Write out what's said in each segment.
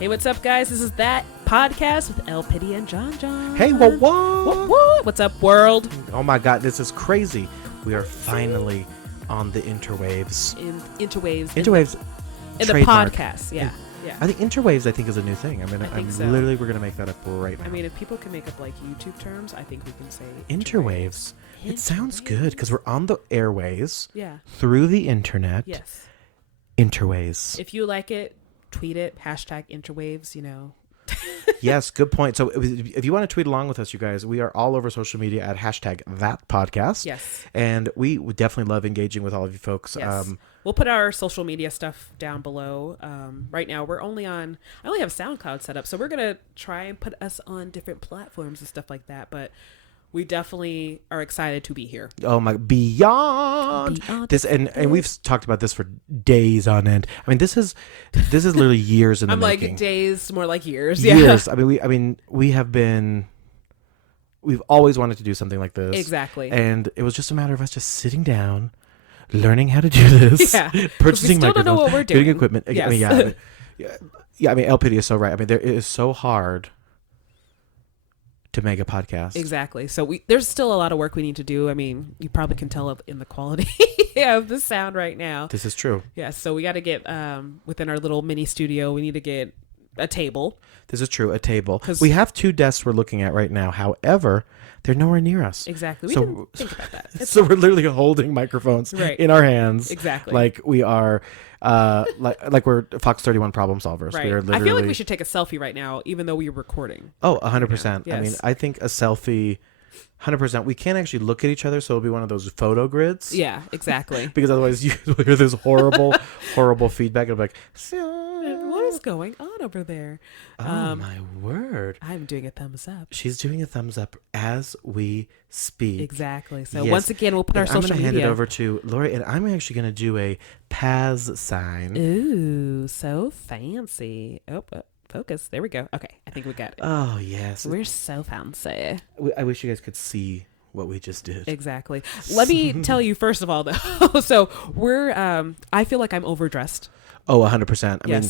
Hey, what's up, guys? This is That Podcast with Elpidio and Jon Jon. Hey, what? What's up, world? Oh my God, this is crazy. We are finally on the interwaves. Interwaves. In the trademark. podcast, yeah. I think interwaves, is a new thing. I'm so. literally, we're going to make that up right now. I mean, if people can make up like YouTube terms, I think we can say Interwaves. It sounds good because we're on the airways. Yeah. Through the internet. Yes. Interwaves. If you like it, tweet it. Hashtag interwaves, Yes, good point. So if you want to tweet along with us, you guys, we are all over social media at hashtag that podcast. Yes. And we would definitely love engaging with all of you folks. Yes. We'll put our social media stuff down below. Right now, I only have SoundCloud set up, so we're going to try and put us on different platforms and stuff like that. But we definitely are excited to be here. Oh my, beyond this, and we've talked about this for days on end. I mean, this is literally years in the making. I'm like days, more like years. Years. Yeah. We've always wanted to do something like this. Exactly. And it was just a matter of us just sitting down, learning how to do this. Yeah. Purchasing we still don't know what we're doing. Getting equipment. Yes. Elpidio is so right. I mean, it is so hard to make a podcast. Exactly. So there's still a lot of work we need to do. I mean, you probably can tell in the quality of the sound right now. This is true. Yeah. So we got to get within our little mini studio. We need to get a table. This is true. A table. We have 2 desks we're looking at right now. However, they're nowhere near us. Exactly. We didn't think about that. So we're literally holding microphones in our hands. Exactly. Like we are, like we're Fox 31 problem solvers. Right. We are literally... I feel like we should take a selfie right now, even though we're recording. Oh, 100%. Yes. I mean, I think a selfie, 100%. We can't actually look at each other, so it'll be one of those photo grids. Yeah, exactly. Because otherwise you will hear this horrible, horrible feedback. It'll be like, what is going on over there? Oh, my word. I'm doing a thumbs up. She's doing a thumbs up as we speak. Exactly. So once again, we'll put our social media. I'm going to hand it over to Laurie, and I'm actually going to do a Paz sign. Ooh, so fancy. Oh, focus. There we go. Okay, I think we got it. Oh, yes. We're so fancy. I wish you guys could see what we just did. Exactly. Let me tell you, first of all, though. So I feel like I'm overdressed. Oh, 100%. I mean,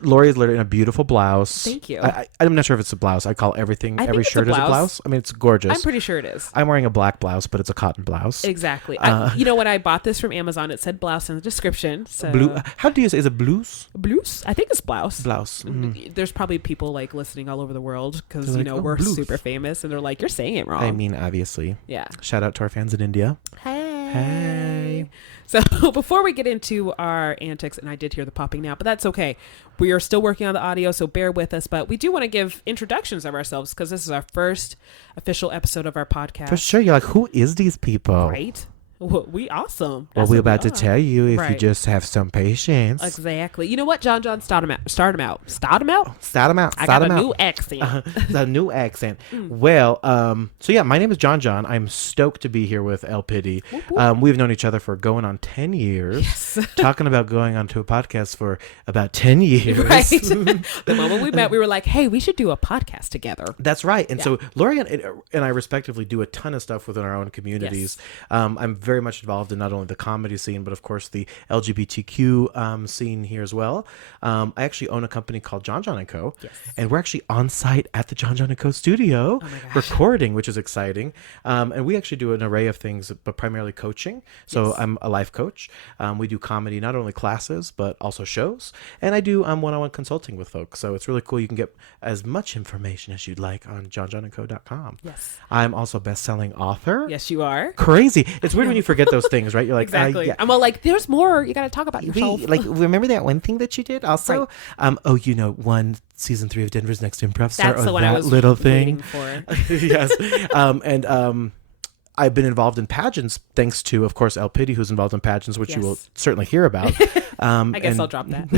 Laurie is literally in a beautiful blouse. Thank you. I'm not sure if it's a blouse. I call every shirt is a blouse. I mean, it's gorgeous. I'm pretty sure it is. I'm wearing a black blouse, but it's a cotton blouse. Exactly. When I bought this from Amazon, it said blouse in the description. So how do you say? Is it blouse? Blouse? I think it's blouse. Blouse. There's probably people like listening all over the world because we're blouse. Super famous, and they're like, "You're saying it wrong." I mean, obviously. Yeah. Shout out to our fans in India. Hey. So before we get into our antics, and I did hear the popping now, but that's okay. We are still working on the audio, so bear with us. But we do want to give introductions of ourselves because this is our first official episode of our podcast. For sure. You're like, who is these people? Right? Well, we awesome. Well, we're about to tell you if you just have some patience. Exactly. You know what, Jon Jon? Start him out. I got a new accent. The new accent. Well, so yeah, my name is Jon Jon. I'm stoked to be here with Elpidy. We've known each other for going on 10 years. Yes. Talking about going on to a podcast for about 10 years. Right. The moment we met, we were like, hey, we should do a podcast together. That's right. And so Laurie and I respectively do a ton of stuff within our own communities. Yes. I'm very much involved in not only the comedy scene, but of course the LGBTQ scene here as well. I actually own a company called Jon Jon and Co. Yes. And we're actually on site at the Jon Jon and Co studio recording, which is exciting. And we actually do an array of things, but primarily coaching. So I'm a life coach. We do comedy, not only classes, but also shows. And I do one-on-one consulting with folks. So it's really cool. You can get as much information as you'd like on jonjonandco.com. Yes. I'm also a best-selling author. Yes, you are. Crazy. It's weird when you forget those things, right? You're like, exactly. I'm all like, there's more. You got to talk about yourself. Remember that one thing that you did also? Right. One season 3 of Denver's Next Improv Star. That's the one that I was little waiting thing. For. Yes. I've been involved in pageants thanks to, of course, Elpidio, who's involved in pageants, which you will certainly hear about. I guess I'll drop that.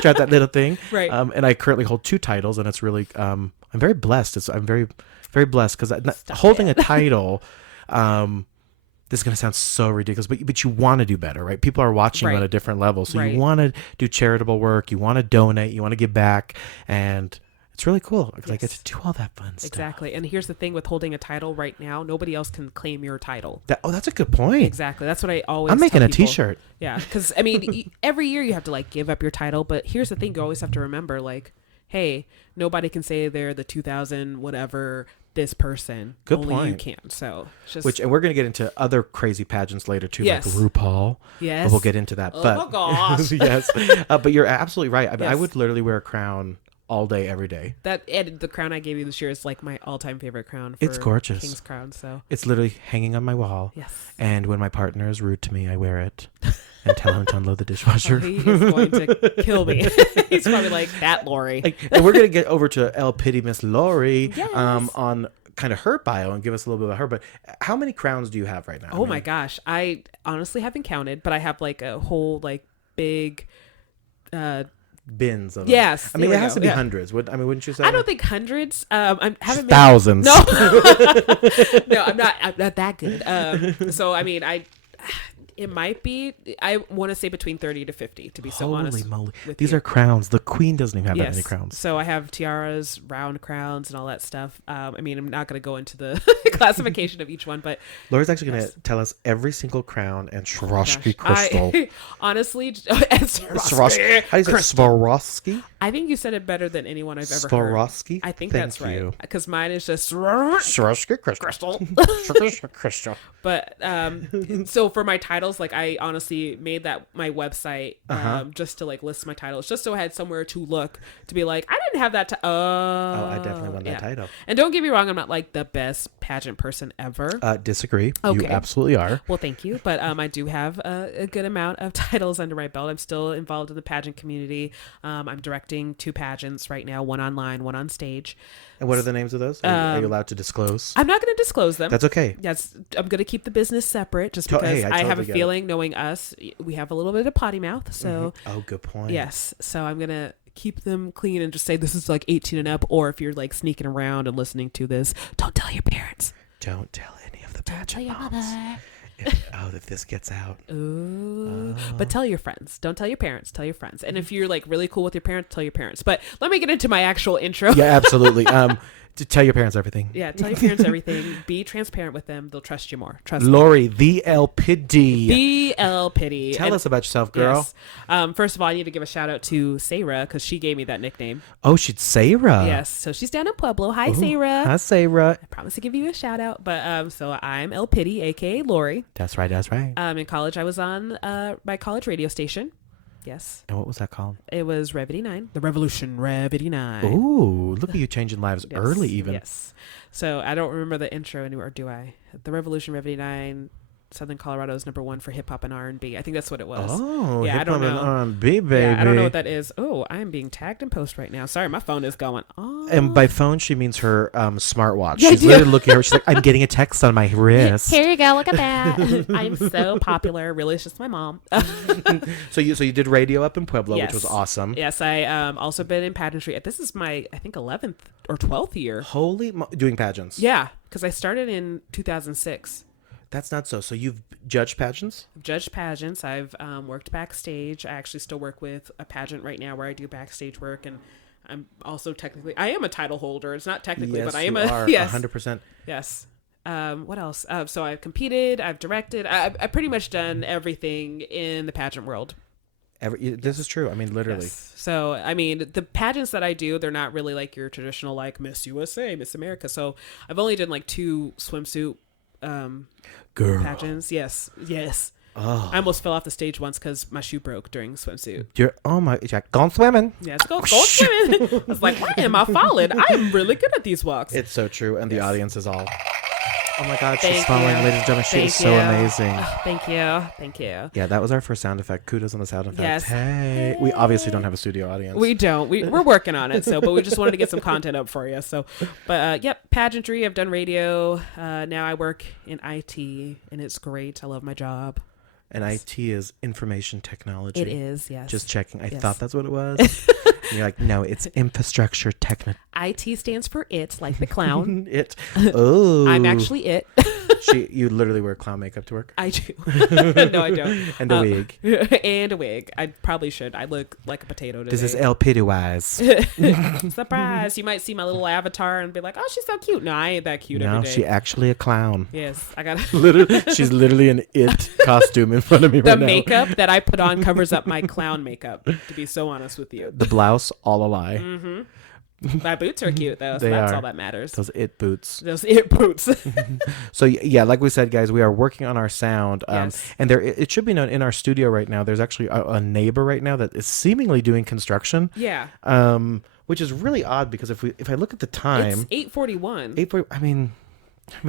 Drop that little thing. Right. And I currently hold 2 titles, and it's really, I'm very blessed. I'm very, very blessed because holding a title, this is going to sound so ridiculous, but you want to do better, right? People are watching on a different level. So you want to do charitable work. You want to donate. You want to give back. And it's really cool because I get to do all that fun stuff. Exactly. And here's the thing with holding a title right now, nobody else can claim your title. That's a good point. Exactly. That's what I always I'm making tell a people. t-shirt. Yeah. Because, I mean, every year you have to, give up your title. But here's the thing. You always have to remember, hey, nobody can say they're the 2000 whatever this person. Good Only point. you can. So just And we're going to get into other crazy pageants later too, Yes. like RuPaul. yes. But we'll get into that. Oh but my gosh. yes, but you're absolutely right. I mean, I Yes. would literally wear a crown all day, every day. That and the crown I gave you this year is like my all-time favorite crown. For It's gorgeous. King's crown. So It's literally hanging on my wall. yes. And when my partner is rude to me, I wear it and tell him to unload the Oh, dishwasher. he is going to kill me. He's probably like that, Lori. And we're going to get over to LPiddy Miss Laurie Yes. on kind of her bio and give us a little bit about her. But how many crowns do you have right now? Oh my gosh. I honestly haven't counted, but I have like a whole like big Bins of them. yes. I mean, there it we has go. to be Yeah. hundreds. Wouldn't you say? I don't think hundreds. I haven't made Thousands. No. No, I'm not that good. So I mean, it might be. I want to say between 30 to 50. To be so Holy honest. moly! with These you. are crowns. The queen doesn't even have that Yes. many crowns. So I have tiaras, round crowns, and all that stuff. I mean, I'm not going to go into the classification of each one, but Laura's actually going Yes. to tell us every single crown and gosh, Swarovski crystal. honestly, Swarovski. How do you say Swarovski? I think you said it better than anyone I've ever heard. Swarovski. I think Thank that's right you. because mine is just Swarovski crystal. Crystal. But so for my titles, like I honestly made that my website just to like list my titles, just so I had somewhere to look to be like I didn't have that. Oh, I definitely want that yeah. title. And don't get me wrong, I'm not like the best pageant person ever. Disagree. You Okay. absolutely are. Well, thank you, but I do have a good amount of titles under my belt. I'm still involved in the pageant community. I'm directing 2 pageants right now, one online, one on stage. And what are the names of those? Are you allowed to disclose? I'm not going to disclose them. That's okay. Yes, I'm going to keep the business separate just Hey, because I I have totally a get feeling, knowing us, we have a little bit of potty mouth. So, Oh, good point. yes. So I'm going to keep them clean and just say this is like 18 and up. Or if you're like sneaking around and listening to this, don't tell your parents. Don't tell any of the Tell pageant your moms. mother. If this gets out. Ooh. But tell your friends. Don't tell your parents. Tell your friends. And if you're like really cool with your parents, tell your parents. But let me get into my actual intro. Yeah, absolutely. To tell your parents everything. Yeah, tell your parents everything. Be transparent with them. They'll trust you more. Trust me. Laurie, the Elpidio. The Elpidio. Tell us about yourself, girl. Yes. First of all, I need to give a shout out to Sarah because she gave me that nickname. Oh, she's Sarah. Yes, so she's down in Pueblo. Hi, Ooh, Sarah. Hi, Sarah. I promise to give you a shout out. But so I'm Elpidio, aka Laurie. That's right. That's right. In college, I was on my college radio station. Yes, And what was that called? it was Rev 89, the Revolution Rev 89. Ooh, look at you changing lives Yes, early, even. Yes. So I don't remember the intro anymore, do I? The Revolution Rev 89. Southern Colorado is #1 for hip hop and R&B. I think that's what it was. Oh, Yeah, I don't hip-hop and know. R&B, baby. Yeah, I don't know what that is. Oh, I am being tagged in post right now. Sorry, my phone is going on. And by phone, she means her smartwatch. Yeah, I She's do. literally looking at her. She's like, I'm getting a text on my wrist. Here you go. Look at that. I'm so popular. Really, it's just my mom. So you did radio up in Pueblo, Yes. which was awesome. Yes, I also been in pageantry. This is my, I think, 11th or 12th year. Doing pageants. Yeah, because I started in 2006. That's not so. So you've judged pageants? I've judged pageants. I've worked backstage. I actually still work with a pageant right now where I do backstage work, and I'm also technically, I am a title holder. It's not technically, Yes, but I am you are, yes, 100%. yes. What else? So I've competed. I've directed. I've pretty much done everything in the pageant world. This is true. I mean, literally. Yes. So, I mean, the pageants that I do, they're not really like your traditional like Miss USA, Miss America. So I've only done like 2 swimsuit Girl. pageants. Yes. Oh. I almost fell off the stage once because my shoe broke during swimsuit. You're gone swimming. Yes, go swimming. I was like, why am I falling? I am really good at these walks. It's so true. And the Yes. audience is all, oh my God, she's Thank falling. you. Ladies and gentlemen, she Thank is so you. amazing. Oh, thank you. Yeah, that was our first sound effect. Kudos on the sound effect. Yes. Hey. We obviously don't have a studio audience. We don't. We're working on it. So, but we just wanted to get some content up for you. So, but yep, pageantry. I've done radio. Now I work in IT, and it's great. I love my job. And IT is information technology. It is, yes. Just checking. I Yes. thought that's what it was. And you're like, no, it's infrastructure technology. IT stands for it, like the clown. It. Oh. I'm actually it. You literally wear clown makeup to work? I do. No, I don't. And a wig. And a wig. I probably should. I look like a potato today. This is LPiddy wise. Surprise. You might see my little avatar and be like, oh, she's so cute. No, I ain't that cute No, every day. she actually a clown. Yes, I got Literally, she's literally an it costume in front of me the right now. makeup that I put on covers up my clown makeup, to be so honest with you. The blouse house, all a lie. My boots are cute though, so They that's are. all that matters. Those it boots. Those it boots. So yeah, like we said, guys, we are working on our sound. Yes. And there, it should be known in our studio right now. There's actually a neighbor right now that is seemingly doing construction. Yeah. Which is really odd because if I look at the time, It's 8:41. 8:40. I mean,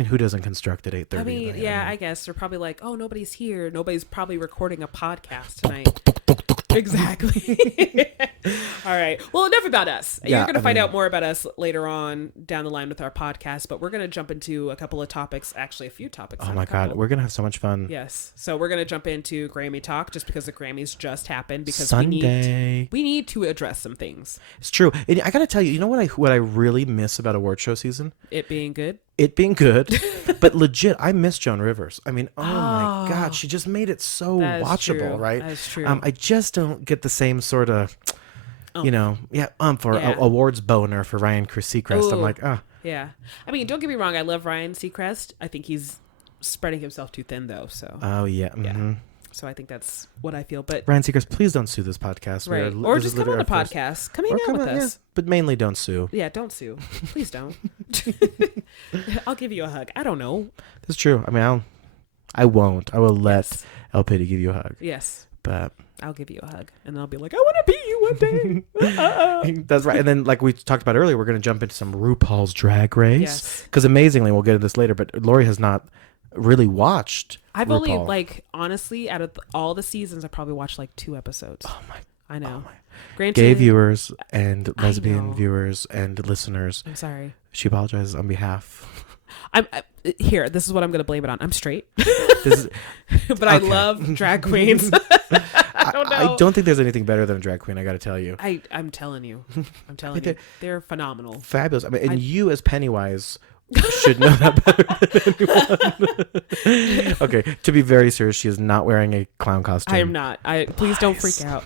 who doesn't construct at 8:30? I mean, Like, yeah, I guess they're probably like, oh, nobody's here. Nobody's probably recording a podcast tonight. Exactly. All right. Well, enough about us. Yeah, You're going to find mean- out more about us later on down the line with our podcast, but we're going to jump into a couple of topics, actually a few topics. Oh not my a couple. God, we're gonna have so much fun. Yes. So we're going to jump into Grammy talk just because the Grammys just happened because Sunday. we need to address some things. It's true. And I gotta tell you, you know what I really miss about award show season? It being good. It being good, but legit, I miss Joan Rivers. I mean, oh my God, she just made it so That is watchable, true. right? That is true. I just don't get the same sort of, for Yeah. awards boner for Ryan Seacrest. I'm Ooh. like, Yeah. I mean, don't get me wrong. I love Ryan Seacrest. I think he's spreading himself too thin though. So oh yeah. Yeah. Mm-hmm. So I think that's what I feel. But Ryan Seacrest, please don't sue this podcast. We right, are- or this just is come on the literally our first- podcast. Come hang Or out come with on, us. yeah, but mainly don't sue. Yeah, don't sue. Please don't. I'll give you a hug. I don't know. That's true. I mean, I won't. I will let Elpidio give you a hug. Yes, But I'll give you a hug, and then I'll be like, I want to be you one day. that's right. And then, like we talked about earlier, we're going to jump into some RuPaul's Drag Race. Yes. Because amazingly, we'll get into this later, but Laurie has not really watched I've RuPaul. only honestly out of all the seasons, I probably watched like 2 episodes. Oh my. I know. Oh my. Granted, Gay viewers and I lesbian know. viewers and listeners, I'm sorry. she apologizes on behalf. Here. This is what I'm going to blame it on. I'm straight, This is, but I Okay. love drag queens. I don't know. I don't think there's anything better than a drag queen. I got to tell you, I'm telling you. I'm telling They're- you. They're phenomenal. fabulous. I mean, and you as Pennywise should know that better than anyone. Okay, to be very serious, she is not wearing a clown costume. I am not. Please don't Lies. freak out.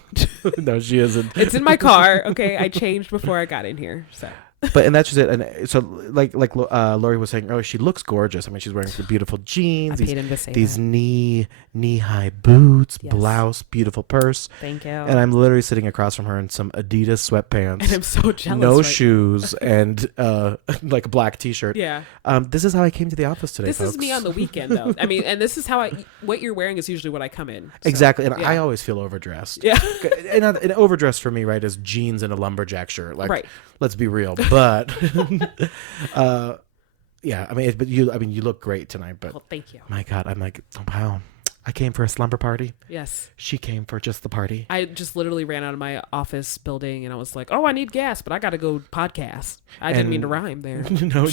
No, she isn't. It's in my car. Okay, I changed before I got in here. So But and that's just it. And so, like Laurie was saying earlier, she looks gorgeous. I mean, she's wearing the beautiful I jeans, paid him to say these that. knee high boots, Yes. blouse, beautiful purse, Thank you. and I'm literally sitting across from her in some Adidas sweatpants, And I'm so jealous. no right shoes, and like a black T-shirt. Yeah. This is how I came to the office today. This is folks. me on the weekend, though. I mean, and this is how what you're wearing is usually what I come in. So, Exactly, and yeah. I always feel overdressed. Yeah. And overdressed for me, right, is jeans and a lumberjack shirt. Like, Right. let's be real. But, yeah, I mean, you look great tonight. But Well, thank you. my God, I'm like, oh, wow, I came for a slumber party. Yes. She came for just the party. I just literally ran out of my office building and I was like, oh, I need gas, but I got to go podcast. I didn't mean to rime there. no,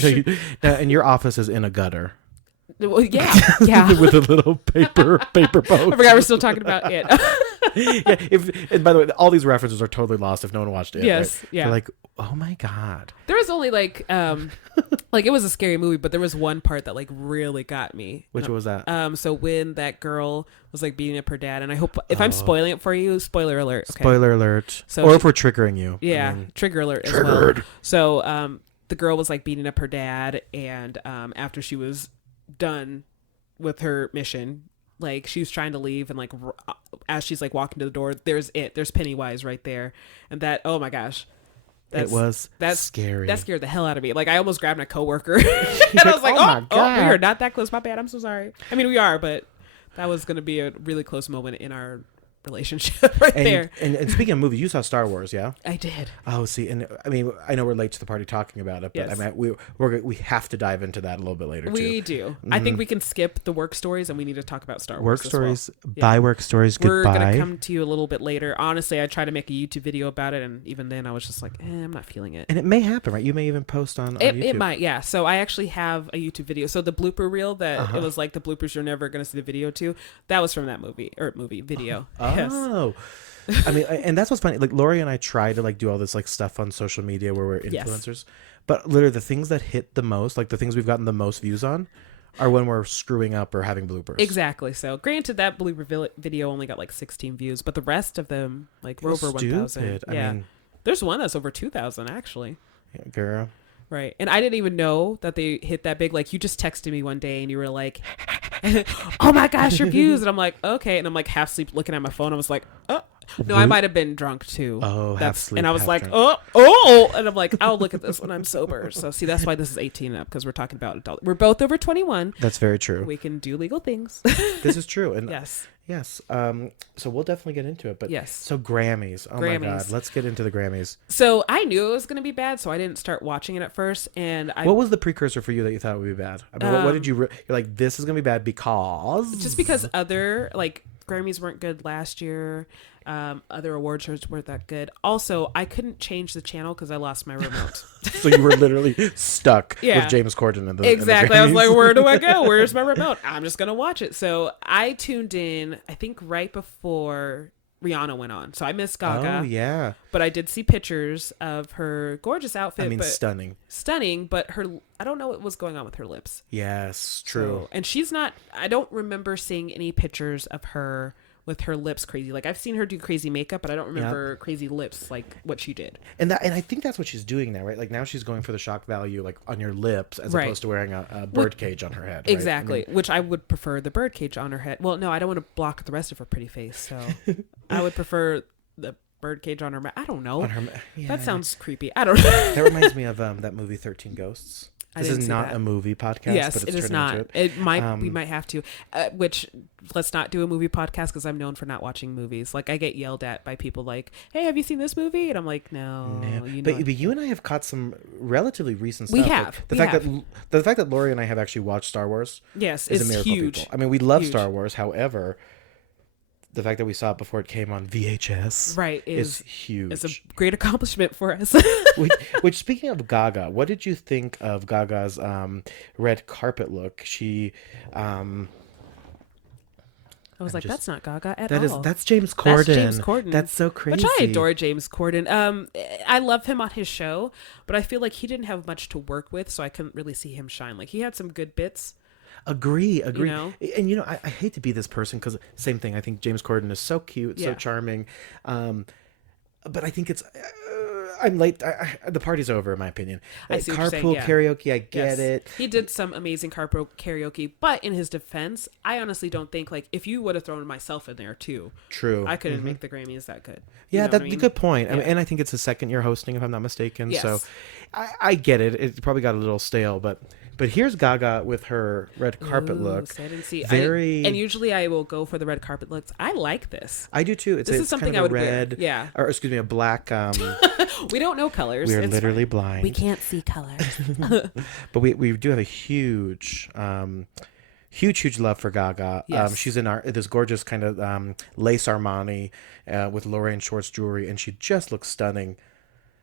and your office is in a gutter Well, yeah. Yeah. with a little paper boat. I forgot we're still talking about it. Yeah, and by the way, all these references are totally lost if no one watched it. Yes, right? yeah. They're like, oh my God. There was only like it was a scary movie, but there was one part that like really got me. Which was that? So when that girl was like beating up her dad, and I hope if I'm spoiling it for you, spoiler alert. Okay. Spoiler alert. So or she- if we're triggering you. Yeah, I mean, trigger alert as triggered. well. So the girl was like beating up her dad, and after she was done with her mission, like she was trying to leave, and like as she's like walking to the door, there's Pennywise right there, and that, oh my gosh. It was scary. That scared the hell out of me. Like I almost grabbed my coworker, and I was like, "Oh my "Oh, God." we are not that close. My bad. I'm so sorry. I mean, we are, but that was going to be a really close moment in our relationship right there." And speaking of movies, you saw Star Wars, yeah? I did. Oh, see, and I mean, I know we're late to the party talking about it, but Yes. I mean, we have to dive into that a little bit later too. We do. I think we can skip the work stories, and we need to talk about Star Wars. Work as well. stories, Yeah. bye work stories, We're goodbye. gonna come to you a little bit later. Honestly, I tried to make a YouTube video about it, and even then, I was just like, I'm not feeling it. And it may happen, right? You may even post on YouTube. It might, yeah. So I actually have a YouTube video. So the blooper reel that it was like the bloopers you're never going to see the video to, that was from that video. Yes. Oh. I mean, and that's what's funny. Like Laurie and I try to like do all this like stuff on social media where we're Yes. influencers, but literally the things that hit the most, like the things we've gotten the most views on, are when we're screwing up or having bloopers. Exactly. So granted, that blooper video only got like 16 views, but the rest of them like were over 1,000. Stupid. Yeah. I mean, There's one that's over 2,000 actually. yeah, girl. Right. And I didn't even know that they hit that big. Like you just texted me one day and you were like, oh my gosh, your views. And I'm like, okay. And I'm like half asleep looking at my phone. I was like, oh. No, I might have been drunk too. Oh, half sleep, and I was half like, drunk. and I'm like, I'll look at this when I'm sober. So see, that's why this is 18 and up, because we're talking about adult. We're both over 21. That's very true. We can do legal things. This is true. And Yes. yes. So we'll definitely get into it. But Yes. So Grammys. Oh my God. Let's get into the Grammys. So I knew it was going to be bad, so I didn't start watching it at first. And what was the precursor for you that you thought would be bad? I mean, what did you? You're like, this is going to be bad because just because other like Grammys weren't good last year. Other award shows weren't that good. Also, I couldn't change the channel because I lost my remote. So you were literally stuck Yeah. with James Corden in the Exactly. In I the was Grammys. like, where do I go? Where's my remote? I'm just gonna watch it. So I tuned in, I think right before Rihanna went on. So I missed Gaga. Oh yeah. But I did see pictures of her gorgeous outfit. I mean, but stunning. But I don't know what was going on with her lips. Yes, true. So, and she's not, I don't remember seeing any pictures of her with her lips crazy. Like I've seen her do crazy makeup, but I don't remember crazy lips like what she did. And I think that's what she's doing now, right? Like now she's going for the shock value, like on your lips, as opposed to wearing a bird cage on her head. Right? Exactly, which I would prefer the bird cage on her head. Well, no, I don't want to block the rest of her pretty face, so I would prefer the bird cage on her mouth. I don't know. That sounds creepy. I don't know. That reminds me of that movie 13 Ghosts. This is not a movie podcast. Yes, but it's it is not. It might. We might have to. Which let's not do a movie podcast because I'm known for not watching movies. Like I get yelled at by people like, "Hey, have you seen this movie?" And I'm like, "No." But you and I have caught some relatively recent stuff. We have. Like, the fact that Laurie and I have actually watched Star Wars. Yes, is a miracle. huge. People. I mean, we love Star Wars. However, the fact that we saw it before it came on VHS, right, is huge. It's a great accomplishment for us. which, speaking of Gaga, what did you think of Gaga's red carpet look? She, I was like, that's not Gaga at all. That's James Corden. That's James Corden. That's so crazy. Which I adore James Corden. I love him on his show, but I feel like he didn't have much to work with, so I couldn't really see him shine. Like he had some good bits. Agree. You know? And I hate to be this person because same thing. I think James Corden is so cute, so charming, but I think it's. I'm late. The party's over, in my opinion. I see carpool karaoke. I get it. He did some amazing carpool karaoke, but in his defense, I honestly don't think like if you would have thrown myself in there too. True. I couldn't make the Grammys that good. Yeah, that's a good point. Yeah. I mean, and I think it's his second year hosting, if I'm not mistaken. Yes. So I get it. It probably got a little stale, but here's Gaga with her red carpet look. So I didn't see and usually I will go for the red carpet looks. I like this. I do too. This is something kind of I would red, wear. Yeah. Or excuse me, a black. We don't know colors. We are literally blind. We can't see colors. But we do have a huge love for Gaga. Yes. She's in this gorgeous kind of lace Armani with Lorraine Schwartz jewelry, and she just looks stunning.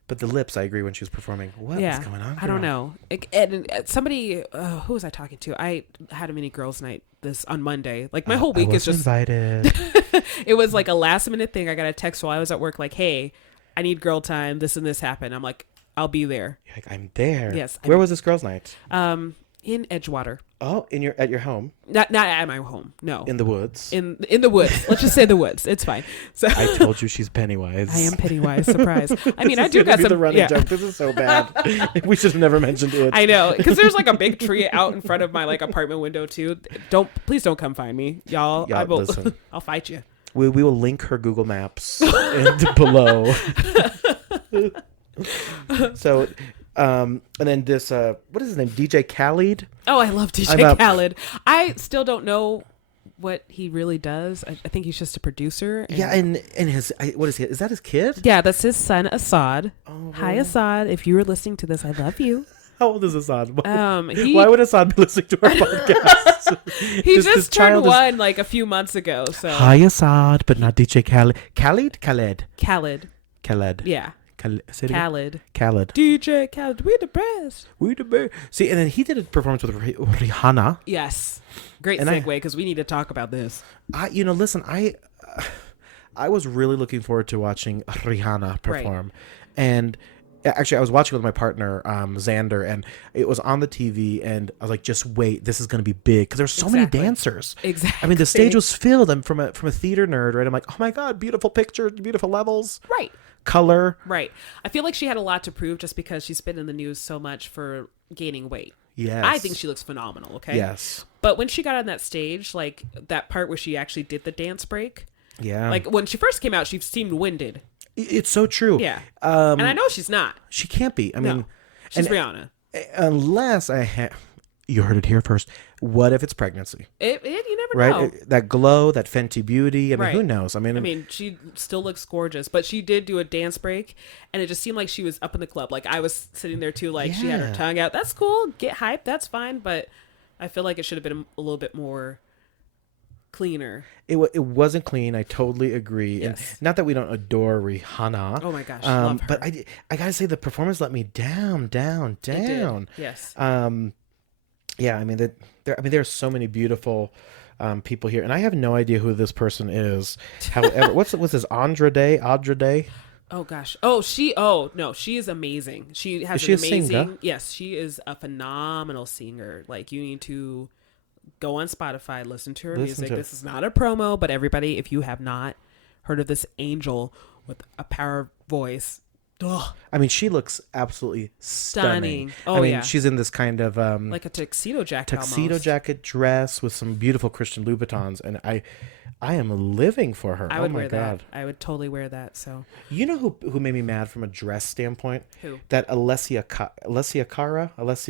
But the lips, I agree, when she was performing. What is going on, girl? I don't know. And somebody, who was I talking to? I had a mini girls' night on Monday. Like my whole week is just invited. It was like a last minute thing. I got a text while I was at work, like, "Hey, I need girl time. This and this happened." I'm like, "I'll be there." You're like, I'm there. Yes. Where was this girls' night? In Edgewater. Oh, at your home? Not at my home. No. In the woods. In the woods. Let's just say the woods. It's fine. So I told you she's Pennywise. I am Pennywise. Surprise. I mean, I do got some. The running joke. This is so bad. We should have never mentioned it. I know, because there's like a big tree out in front of my like apartment window too. Please don't come find me, y'all. I will. Listen. I'll fight you. We will link her Google Maps below. So. And then this, what is his name? DJ Khaled. Oh, I love DJ Khaled. I still don't know what he really does. I think he's just a producer. And his, what is he? Is that his kid? Yeah, that's his son, Assad. Oh. Hi, Assad. If you were listening to this, I love you. How old is Assad? Why would Assad be listening to our podcast? He just turned one like a few months ago. So hi, Assad, but not DJ Khaled. Khaled. Yeah. Khaled. DJ Khaled. We the best. See, and then he did a performance with Rihanna. Yes. Great segue, because we need to talk about this. Listen, I was really looking forward to watching Rihanna perform. Right. And actually, I was watching with my partner, Xander, and it was on the TV, and I was like, just wait, this is going to be big, because there's so many dancers. Exactly. I mean, the stage was filled. I'm from a theater nerd, right? I'm like, oh my God, beautiful pictures, beautiful levels. Right. Color. Right. I feel like she had a lot to prove just because she's been in the news so much for gaining weight. Yes. I think she looks phenomenal, okay? Yes. But when she got on that stage, like that part where she actually did the dance break, Yeah. Like when she first came out, she seemed winded. It's so true. Yeah. And I know she's not. She can't be. I mean, she's Rihanna. Unless you heard it here first. What if it's pregnancy? You never know. That glow, that Fenty beauty. I mean, who knows? I mean, she still looks gorgeous, but she did do a dance break, and it just seemed like she was up in the club. Like I was sitting there too, like she had her tongue out. That's cool. Get hyped. That's fine. But I feel like it should have been a little bit more cleaner. It wasn't clean. I totally agree. Yes. And not that we don't adore Rihanna. Oh my gosh, love her. But I gotta say the performance let me down. It did. Yes. Yeah. I mean there are so many beautiful people here, and I have no idea who this person is. However, what's this Audra Day? Oh gosh. No, she is amazing. She has an amazing. Yes, she is a phenomenal singer. Like you need to go on Spotify, listen to her music. This is not a promo, but everybody, if you have not heard of this angel with a power voice, I mean, she looks absolutely stunning. I mean, she's in this kind of like a tuxedo jacket dress with some beautiful Christian Louboutins, and I am living for her. I would wear that. I would totally wear that. So you know who made me mad from a dress standpoint? Who? That Alessia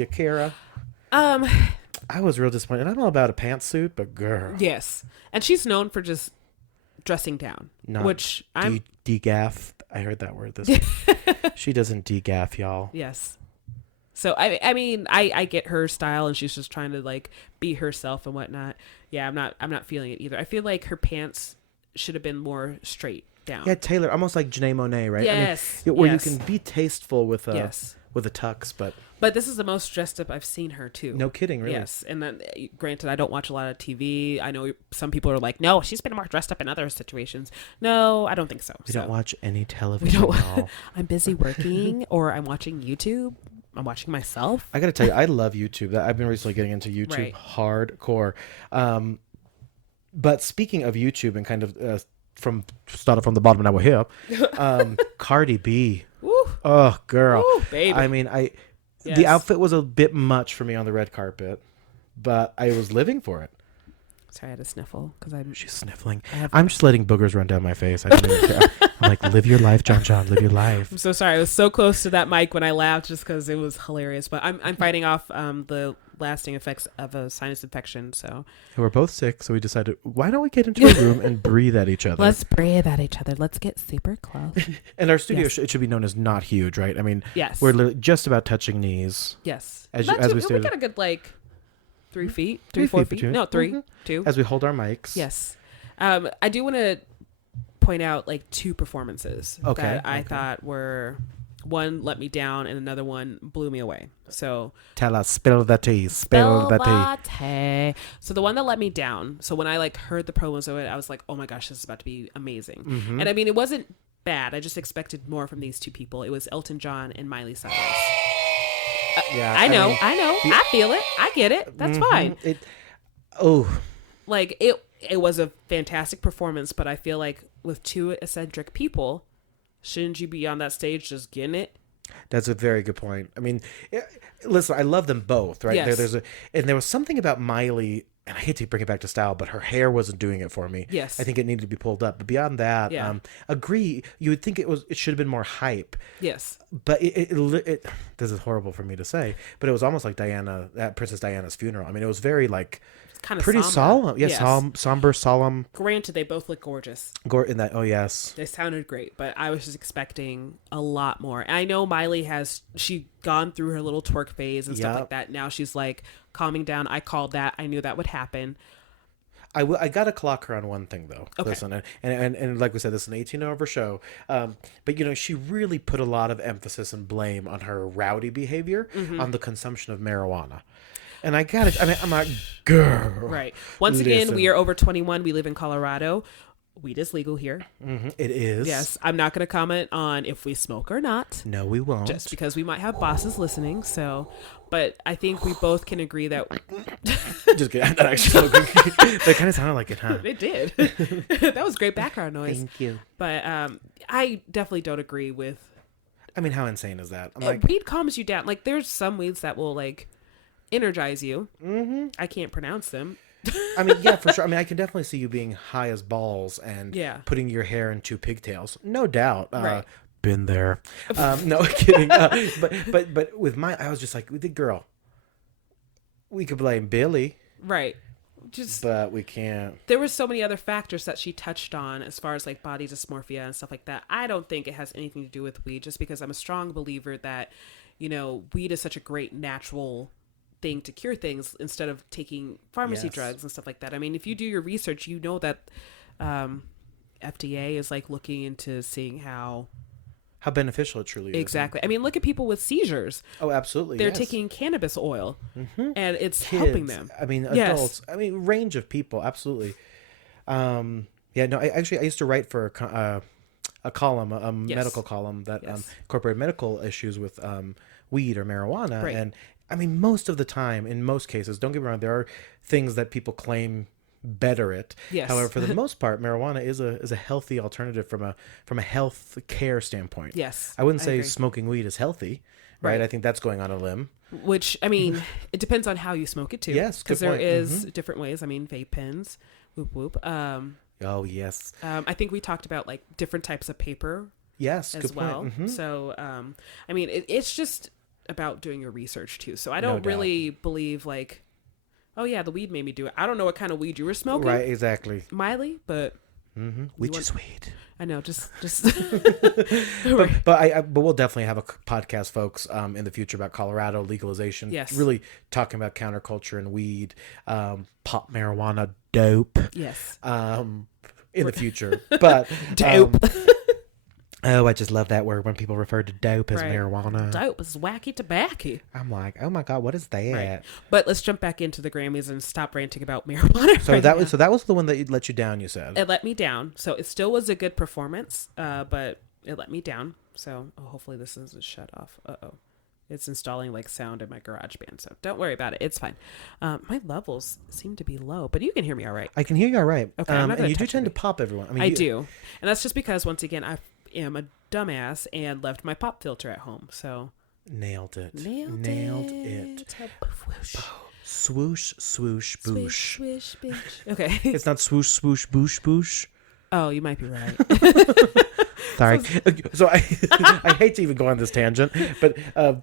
Cara. I was real disappointed. I'm all about a pantsuit, but girl. Yes, and she's known for just dressing down, which I'm degaff. I heard that word. She doesn't degaff, y'all. Yes. So I mean I get her style, and she's just trying to like be herself and whatnot. Yeah, I'm not feeling it either. I feel like her pants should have been more straight down. Yeah, Taylor, almost like Janae Monáe, right? Yes. I mean, where you can be tasteful with a tux, but this is the most dressed up I've seen her too. No kidding, really. Yes, and then granted, I don't watch a lot of TV. I know some people are like, no, she's been more dressed up in other situations. No, I don't think so. We don't watch any television. I'm busy working, or I'm watching YouTube. I'm watching myself. I got to tell you, I love YouTube. I've been recently getting into YouTube hardcore. But speaking of YouTube and kind of started from the bottom, now we're here. Cardi B. Woo. Oh, girl. Woo, baby. I mean, the outfit was a bit much for me on the red carpet, but I was living for it. Sorry, I had a sniffle because She's sniffling. I'm just letting boogers run down my face. I didn't even care. I'm like, live your life, Jon Jon. Live your life. I'm so sorry. I was so close to that mic when I laughed just because it was hilarious. But I'm fighting off the lasting effects of a sinus infection. So and we're both sick, so we decided, why don't we get into a room and breathe at each other? Let's breathe at each other. Let's get super close. And our studio, it should be known as not huge, right? I mean, yes, we're literally just about touching knees. Yes, as we stated, we got a good 3 feet, 4 feet. No, 3, 2. As we hold our mics. Yes. I do want to point out 2 performances that I thought were, one let me down and another one blew me away. So tell us, spill the tea, spill the tea. So the one that let me down. So when I heard the promos of it, I was like, oh my gosh, this is about to be amazing. Mm-hmm. And I mean, it wasn't bad. I just expected more from these 2 people. It was Elton John and Miley Cyrus. Yeah, I know. I feel it. I get it. That's fine. It was a fantastic performance, but I feel like with 2 eccentric people, shouldn't you be on that stage just getting it? That's a very good point. I mean, listen, I love them both, right? Yes. There was something about Miley, and I hate to bring it back to style, but her hair wasn't doing it for me. Yes. I think it needed to be pulled up. But beyond that, agree. You would think it should have been more hype. Yes. But this is horrible for me to say, but it was almost like Princess Diana's funeral. I mean, it was very kind of pretty solemn. Yes. Somber, solemn. Granted, they both look gorgeous. Yes. They sounded great, but I was just expecting a lot more. And I know Miley she gone through her little twerk phase and stuff like that. Now she's calming down. I called that. I knew that would happen. I got to clock her on one thing though. Okay. Listen, and like we said, this is an 18-over show. But she really put a lot of emphasis and blame on her rowdy behavior, on the consumption of marijuana. And I'm like, girl. Right. Once again, we are over 21. We live in Colorado. Weed is legal here. Mm-hmm. It is. Yes. I'm not going to comment on if we smoke or not. No, we won't. Just because we might have bosses listening. So, but I think we both can agree that. Just kidding. I'm not actually smoking. That kind of sounded like it, huh? It did. That was great background noise. Thank you. But I definitely don't agree with. I mean, how insane is that? Weed calms you down. There's some weeds that will energize you. Mm-hmm. I can't pronounce them. I mean, yeah, for sure. I mean, I can definitely see you being high as balls and Yeah. putting your hair into pigtails. No doubt. Right. Been there. No kidding. But with I was just like, with the girl, we could blame Billy, Right. Just but we can't. there were so many other factors that she touched on as far as like body dysmorphia and stuff like that. I don't think it has anything to do with weed, just because I'm a strong believer that, weed is such a great natural thing to cure things instead of taking pharmacy Yes. drugs and stuff like that. I mean, if you do your research, you know that FDA is like looking into seeing how beneficial it truly is. exactly. I mean, look at people with seizures. Oh, absolutely. They're yes. taking cannabis oil, and it's Kids, helping them. I mean, Yes. adults. I mean, range of people. Absolutely. Yeah. No. I used to write for a column, a Yes. medical column that Yes. incorporated medical issues with weed or marijuana. Right. And I mean, most of the time, in most cases, don't get me wrong, there are things that people claim better it. Yes. However, for the most part, marijuana is a healthy alternative from a health care standpoint. Yes, I wouldn't I say agree. smoking weed is healthy, right? Right. I think that's going on a limb. Which, I mean, it depends on how you smoke it too. Yes, because good there point. is different ways. I mean, vape pens, whoop whoop. Oh yes, I think we talked about like different types of paper yes, as good well. point. Mhm. So, I mean, it's just about doing your research too. So I No don't doubt. really believe like, oh yeah, the weed made me do it. I don't know what kind of weed you were smoking, Right, exactly. Miley, but Which want- is weed. I know, just But we'll definitely have a podcast, folks, in the future about Colorado legalization. Yes. Really talking about counterculture and weed, pot marijuana, dope. yes, In the future, but Dope. Oh, I just love that word when people refer to dope as Right. marijuana. dope is wacky tobacco. I'm like, oh my god, what is that? Right. But let's jump back into the Grammys and stop ranting about marijuana. So right that now. was the one that let you down. You said. It let me down. So it still was a good performance, but it let me down. So hopefully this isn't shut off. It's installing like sound in my GarageBand. So don't worry about it. It's fine. My levels seem to be low, but you can hear me all right. I can hear you all right. Okay, I'm not and gonna you do touch tend to it. pop everyone. I mean, I do. And that's just because, once again, I am a dumbass and left my pop filter at home. So Nailed it. nailed it. Whoosh. Swoosh, swoosh, boosh. Swish, swish, bish. Okay. It's not swoosh, swoosh, boosh, boosh. Oh, you might be right. Sorry. So I hate to even go on this tangent, but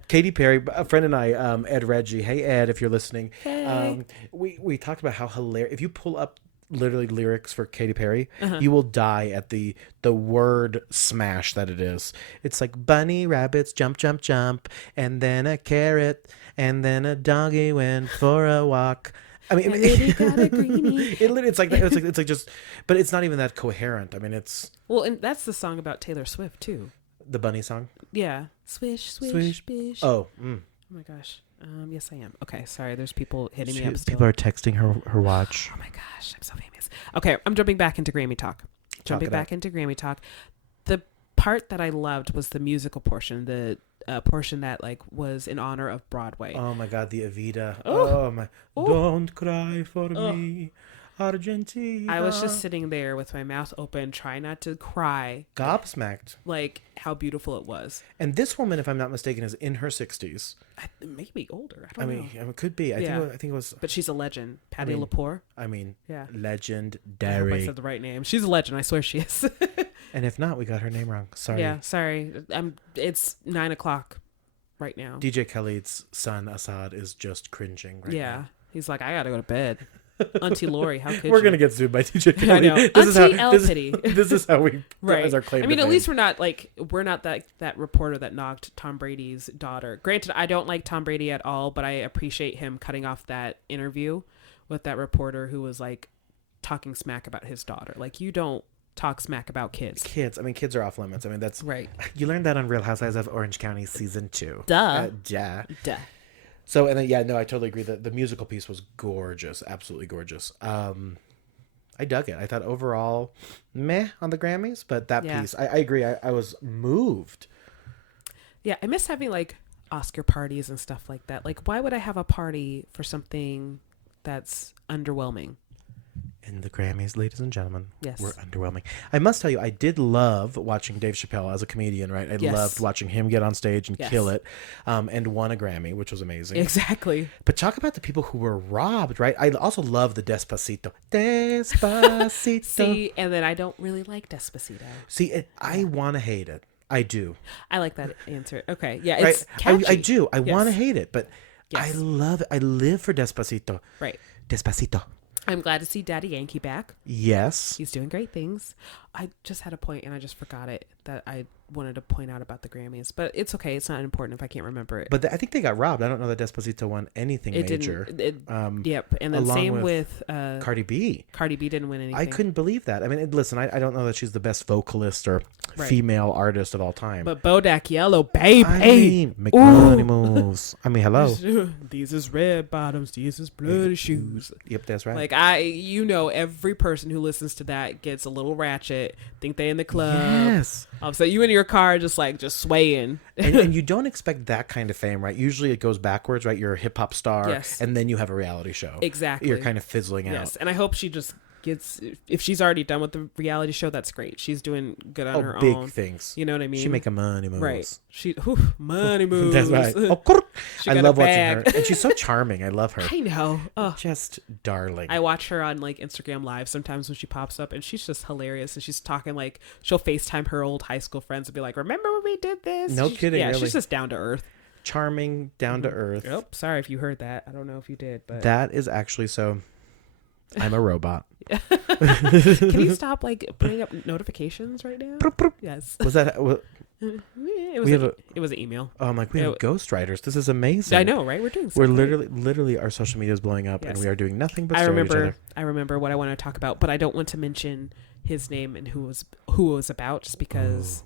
Katy Perry, a friend and I, Ed Reggie. Hey Ed, if you're listening, Hey. we talked about how hilarious. If you pull up literally lyrics for Katy Perry, you will die at the word smash that it is. It's like bunny rabbits jump jump jump, and then a carrot, and then a doggy went for a walk. I mean, Everybody got a greenie. it's like it's like just, but it's not even that coherent. I mean, it's Well, and that's the song about Taylor Swift too. the bunny song. Yeah. Swish, swish, Swish. bish. Oh, Oh my gosh. Yes, I am. Okay, sorry. There's people hitting me up still. people are texting her watch. Oh my gosh, I'm so famous. Okay, I'm jumping back into Grammy talk. Jumping it back up. into Grammy talk. The part that I loved was the musical portion, the portion that like was in honor of Broadway. Oh my God, the Evita. Oh. Oh my! Oh. Don't cry for me, Argentina. I was just sitting there with my mouth open, trying not to cry, gobsmacked. like how beautiful it was. And this woman, if I'm not mistaken, is in her 60s. Maybe older. I I don't mean, know. it could be. I think it was. But she's a legend. Patty mean, Lepore. I mean, Yeah. I hope I legendary. said the right name. She's a legend. I swear she is. And if not, we got her name wrong. Sorry. Yeah, sorry. It's 9:00 right now. DJ Khaled's son Assad is just cringing right Yeah, now. he's like, I gotta go to bed. Auntie Lori, how could We're you? gonna get sued by DJ Khaled. I know. Auntie Elpidy. This is how we Right. as our claim. I mean, to at fame. least we're not that reporter that knocked Tom Brady's daughter. Granted, I don't like Tom Brady at all, but I appreciate him cutting off that interview with that reporter who was like talking smack about his daughter. Like, you don't talk smack about kids. Kids. I mean, kids are off limits. I mean, that's Right. You learned that on Real Housewives of Orange County season 2. Duh. Yeah. Duh. So, and then, yeah, no, I totally agree that the musical piece was gorgeous, absolutely gorgeous. I dug it. I thought overall, meh on the Grammys, but that Yeah. piece, I agree. I was moved. Yeah, I miss having like Oscar parties and stuff like that. Like, why would I have a party for something that's underwhelming? And the Grammys, ladies and gentlemen, Yes. were underwhelming. I must tell you, I did love watching Dave Chappelle as a comedian, right? I Yes. loved watching him get on stage and Yes. kill it, and won a Grammy, which was amazing. Exactly. But talk about the people who were robbed, right? I also love the Despacito. Despacito. See, and then I don't really like Despacito. See, I want to hate it. I do. I like that answer. Okay. Yeah, Right? it's catchy. I do. I Yes. want to hate it, but I Yes. love it. I live for Despacito. Right. Despacito. I'm glad to see Daddy Yankee back. Yes. He's doing great things. I just had a point and I just forgot it that I wanted to point out about the Grammys, but it's okay. It's not important if I can't remember it. But I think they got robbed. I don't know that Despacito won anything it major. didn't. Yep. And then along same with with Cardi B. Cardi B didn't win anything. I couldn't believe that. I mean, listen, I don't know that she's the best vocalist or Right. female artist of all time. But Bodak Yellow, baby. I mean, make money moves. I mean, hello. These is red bottoms. These is bloody shoes. Yep, that's right. Like every person who listens to that gets a little ratchet. Think they in the club. Yes. So you in your car just swaying. and you don't expect that kind of fame, right? Usually it goes backwards, right? You're a hip hop star, Yes. and then you have a reality show. Exactly. You're kind of fizzling Yes, out. and I hope she just gets. If she's already done with the reality show, that's great. She's doing good on her big own. things. You know what I mean? She make a money moves. Right. Money moves. That's right. Oh, She I got love a watching bag. her, and she's so charming. I love her. I know. Oh. Just darling. I watch her on Instagram Live sometimes when she pops up, and she's just hilarious. And she's talking she'll FaceTime her old high school friends and be like, "Remember when we did this?" No kidding, Yeah, really. she's just down to earth. Charming, down to earth. Oh, sorry if you heard that. I don't know if you did, but That is actually so. I'm a robot. can you stop bringing up notifications right now? Yes. Was that? It was an email. Oh, I'm like, we have ghostwriters. This is amazing. I know, right? We're doing. We're something. literally, our social media is blowing up, and Yes. we are doing nothing but. I story each other. remember what I want to talk about, but I don't want to mention his name and who it was about, just because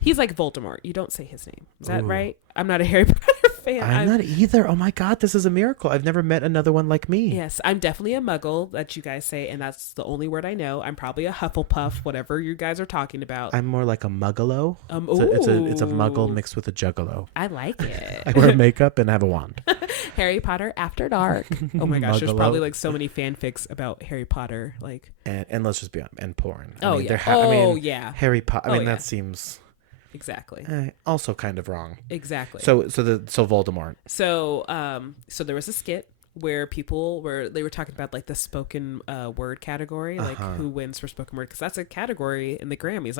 he's like Voldemort. You don't say his name. Is that Ooh. right? I'm not a Harry Potter fan. I'm not either. Oh my God, this is a miracle. I've never met another one like me. Yes, I'm definitely a muggle that you guys say, and that's the only word I know. I'm probably a Hufflepuff, whatever you guys are talking about. I'm more like a muggalo. It's a muggle mixed with a juggalo. I like it. I wear makeup and I have a wand. Harry Potter After Dark. Oh my gosh, there's Muggalo. probably so many fanfics about Harry Potter. And let's just be honest, and porn. Oh, yeah. Yeah. Harry Potter. I mean, yeah. that seems Exactly. also kind of wrong. Exactly. So Voldemort. So there was a skit where they were talking about the spoken word category, who wins for spoken word, because that's a category in the Grammys.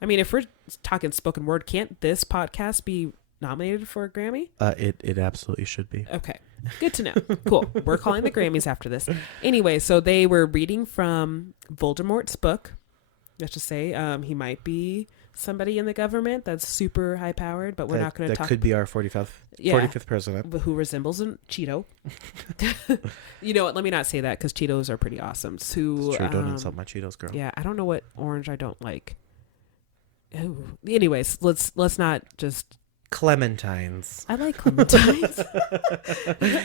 If we're talking spoken word, can't this podcast be nominated for a Grammy? It absolutely should be. Okay, good to know. Cool. We're calling the Grammys after this. Anyway, so they were reading from Voldemort's book. Let's just say he might be somebody in the government that's super high powered, but we're not going to talk. That could be our 45th president. Who resembles a Cheeto. You know what? Let me not say that, because Cheetos are pretty awesome. It's true. Don't insult my Cheetos, girl. Yeah, I don't know what orange I don't like. Ooh. Anyways, let's not just. Clementines. I like clementines.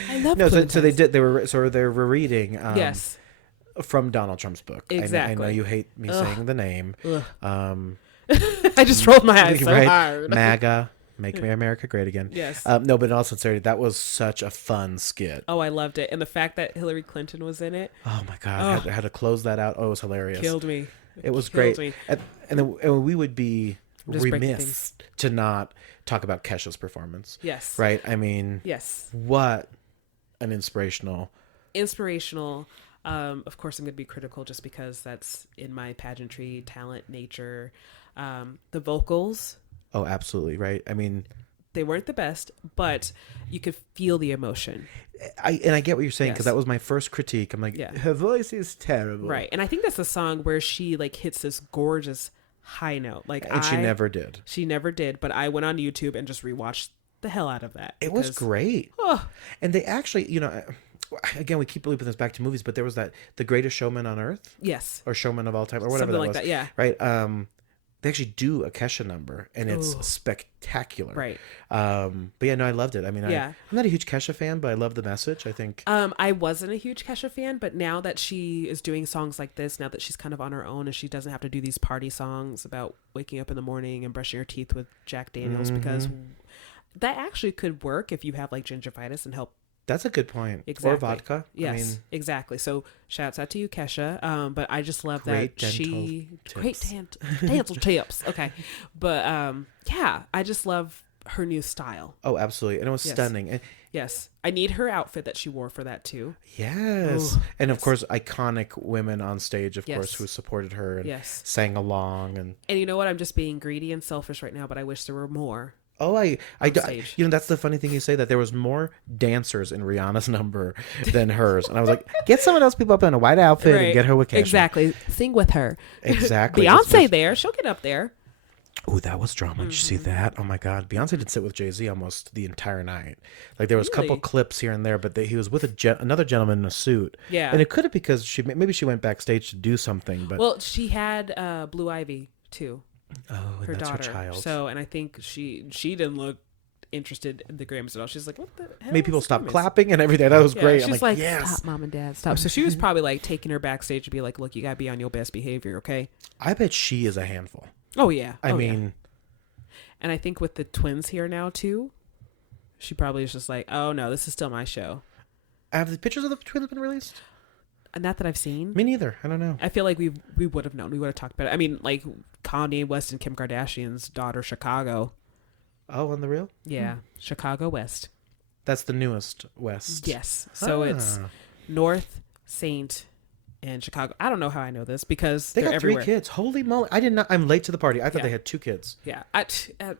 I love clementines. So they were reading. Yes. From Donald Trump's book. Exactly. I know you hate me saying the name. I just rolled my eyes so hard. MAGA, Make America Great Again. Yes. No, but in all sincerity, that was such a fun skit. Oh, I loved it. And the fact that Hillary Clinton was in it. Oh my God. I had to close that out. Oh, it was hilarious. Killed me. It was Killed great. me. And we would be Just remiss to not talk about Kesha's performance. Yes. Right? I mean, yes. What an inspirational. Of course, I'm going to be critical just because that's in my pageantry talent nature. The vocals. Oh, absolutely. Right. I mean, they weren't the best, but you could feel the emotion. I get what you're saying, because that was my first critique. I'm like, her voice is terrible. Right. And I think that's the song where she hits this gorgeous high note. She never did. She never did. But I went on YouTube and just rewatched the hell out of that. It was great. Oh. And they actually, again, we keep looping this back to movies, but there was The Greatest Showman on Earth. Yes. Or Showman of All Time, or whatever something that like was. That, yeah. Right. They actually do a Kesha number, and it's spectacular. Right. But yeah, no, I loved it. I mean, I'm not a huge Kesha fan, but I love the message, I think. I wasn't a huge Kesha fan, but now that she is doing songs like this, now that she's kind of on her own and she doesn't have to do these party songs about waking up in the morning and brushing your teeth with Jack Daniels, because that actually could work if you have gingivitis and help That's a good point. Exactly. Or vodka. Yes, I mean, exactly. So shouts out to you, Kesha. But I just love Great that she dental great tips. dental tips. Okay, but yeah, I just love her new style. Oh, absolutely. And it was Yes. stunning. And Yes, I need her outfit that she wore for that too. yes. Ooh, And of yes. course, iconic women on stage, of Yes. course, who supported her and Yes, sang along. and you know what? I'm just being greedy and selfish right now, but I wish there were more. Oh, I On stage. you know, that's the funny thing you say, that there was more dancers in Rihanna's number than hers. And I was like, get some of those people up in a white outfit and get her with Kesha. Exactly. Sing with her. Exactly. Beyonce there. She'll get up there. Oh, that was drama. Did you see that? Oh my God. Beyonce did sit with Jay-Z almost the entire night. Like there was a couple Really? clips here and there, but he was with another gentleman in a suit. Yeah. And it could have because maybe she went backstage to do something, but Well, she had Blue Ivy too, oh, and her that's daughter. her child. So, and I think she didn't look interested in the Grammys at all. She's like, what the hell? Made people is stop Grammys? clapping and everything. That was Yeah, great. she's I'm like, yes. stop, mom and dad, stop. So she was probably like taking her backstage to be like, look, you gotta be on your best behavior, okay? I bet she is a handful. Oh yeah. I Oh, yeah. mean, And I think with the twins here now too, she probably is just like, oh no, this is still my show. have the pictures of the twins been released? Not that I've seen. Me neither. I don't know. I feel like we would have known. We would have talked about it. I mean, like Kanye West and Kim Kardashian's daughter, Chicago. Oh, on the real? Yeah, Chicago West. That's the newest West. Yes. So it's Ah. North, Saint, and Chicago. I don't know how I know this because They they're got everywhere. 3 kids. Holy moly. I did not. I'm late to the party. I thought Yeah. they had 2 kids. Yeah.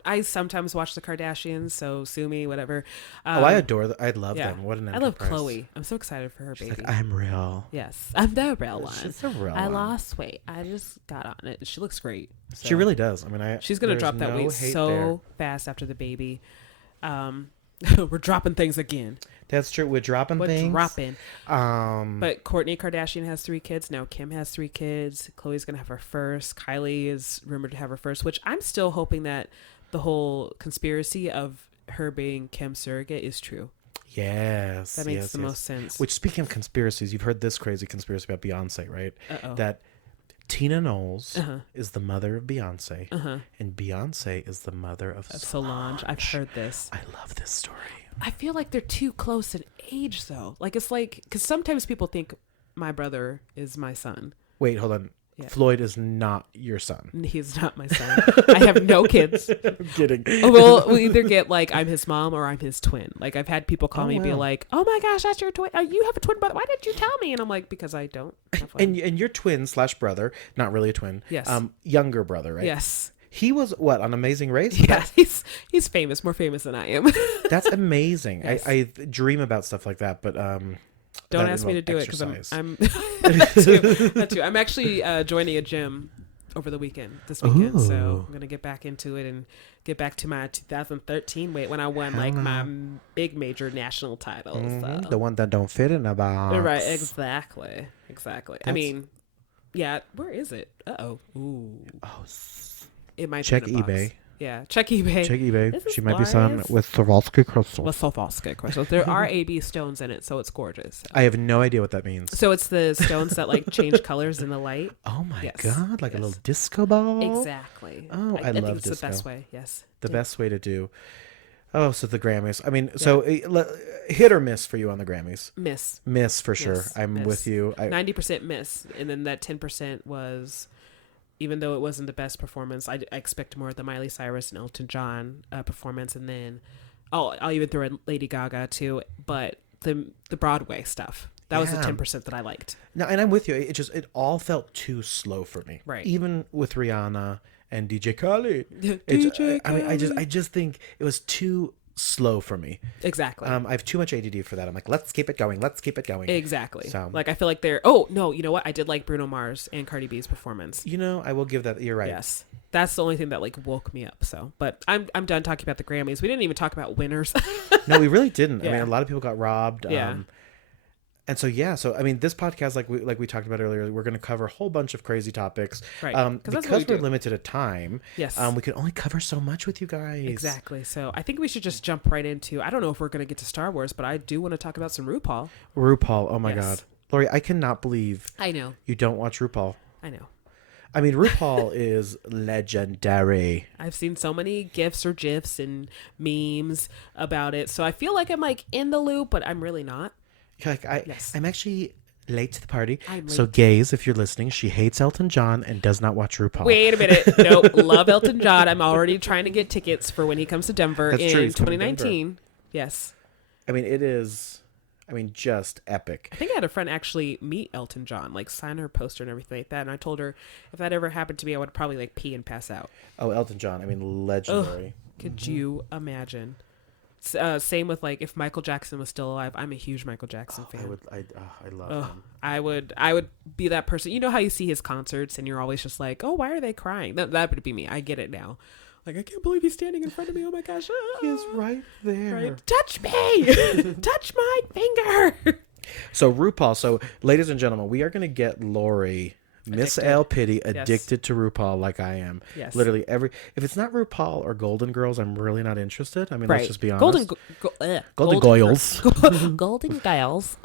I sometimes watch the Kardashians, so sue me, whatever. I adore them. I love yeah. them. What an I enterprise. love Chloe. I'm so excited for her She's baby. like, I'm real. Yes. I'm the real one. She's a real I one. lost weight. I just got on it. She looks great. She So. really does. I mean, She's gonna there's drop that no weight hate so there. fast after the baby. We're dropping things again. That's true. We're dropping We're things. dropping. But But Kourtney Kardashian has 3 kids. Now Kim has 3 kids. Khloe's gonna have her first. Kylie is rumored to have her first, which I'm still hoping that the whole conspiracy of her being Kim's surrogate is true. yes, That makes yes, the yes. most sense. Which, speaking of conspiracies, you've heard this crazy conspiracy about Beyonce, right? Uh-oh. That Tina Knowles Uh-huh. is the mother of Beyonce, Uh-huh. and Beyonce is the mother of Solange. I've heard this. I love this story. I feel like they're too close in age, though. Like, it's like, because sometimes people think my brother is my son. Wait, hold on. Yeah. Floyd is not your son. He's not my son. I have no kids. I'm kidding. We'll either get like I'm his mom or I'm his twin. Like I've had people call me and be wow. like, "Oh my gosh, that's your twin! You have a twin brother? Why didn't you tell me?" And I'm like, "Because I don't." Have one." And your twin / brother, not really a twin. Yes. Younger brother, right? Yes. He was what, on Amazing Race? Yeah, he's famous, more famous than I am. That's amazing. Yes. I dream about stuff like that, but Don't that ask me to do involves it because exercise. I'm that too. I'm actually joining a gym over the weekend this weekend, so Ooh. I'm gonna get back into it and get back to my 2013 weight when I won like Hello. my big major national titles. So. the one that don't fit in a box. Right, exactly. I That's- mean, yeah, where is it? Ooh. Oh, It might check be in a box. eBay. Yeah, check eBay. Check eBay. This is She might be selling glorious. with Swarovski crystals. With Swarovski crystals. There are AB stones in it, so it's gorgeous. I have no idea what that means. So it's the stones that like change colors in the light. Oh my Yes, god, like a yes. little disco ball. Exactly. Oh, I think love it's the disco. best way. Yes. The Yeah. best way to do. Oh, so the Grammys. I mean, so hit or miss for you on the Grammys. Miss. Miss for sure. Miss. I'm Miss. with you. 90% miss, and then that 10% was. Even though it wasn't the best performance, I expect more of the Miley Cyrus and Elton John performance, and then I'll even throw in Lady Gaga too. But the Broadway stuff, that was the Yeah. 10% that I liked. No, and I'm with you. It all felt too slow for me. Right. Even with Rihanna and DJ Khaled. DJ I mean, I just think it was too slow for me. Exactly. I have too much ADD for that. I'm like, let's keep it going. Let's keep it going. Exactly. So- Like I feel like they're. Oh no, you know what? I did like Bruno Mars and Cardi B's performance. You know, I will give that. You're right. Yes, that's the only thing that like woke me up. So, but I'm done talking about the Grammys. We didn't even talk about winners. No, we really didn't. I Yeah. mean, a lot of people got robbed. Yeah. And so I mean, this podcast, like we talked about earlier, we're going to cover a whole bunch of crazy topics. Right. Because that's what we we're do. limited at time. Yes. We can only cover so much with you guys. Exactly. So I think we should just jump right into. I don't know if we're going to get to Star Wars, but I do want to talk about some RuPaul. RuPaul. Oh my Yes. God, Laurie, I cannot believe I know. you don't watch RuPaul. I know. I mean, RuPaul is legendary. I've seen so many GIFs or GIFs and memes about it. So I feel like I'm like in the loop, but I'm really not. Like I'm actually late to the party. So late. gays, if you're listening, she hates Elton John and does not watch RuPaul. Wait a minute. Nope. Love Elton John. I'm already trying to get tickets for when he comes to Denver That's in true. He's coming to 2019. Denver. Yes. I mean, it is, just epic. I think I had a friend actually meet Elton John, like sign her poster and everything like that. And I told her if that ever happened to me, I would probably like pee and pass out. Oh, Elton John. I mean, legendary. Ugh, could you imagine? Same with like if Michael Jackson was still alive. I'm a huge Michael Jackson fan. I love him. I would be that person. You know how you see his concerts and you're always just like, oh, why are they crying? That would be me. I get it now. Like, I can't believe he's standing in front of me. Oh my gosh. He's right there. Right. Touch me. Touch my finger. So RuPaul. So ladies and gentlemen, we are going to get Laurie, Miss LPiddy, addicted to RuPaul like I am. Yes. Literally if it's not RuPaul or Golden Girls, I'm really not interested. I mean, let's just be honest. Golden Girls. Golden Girls.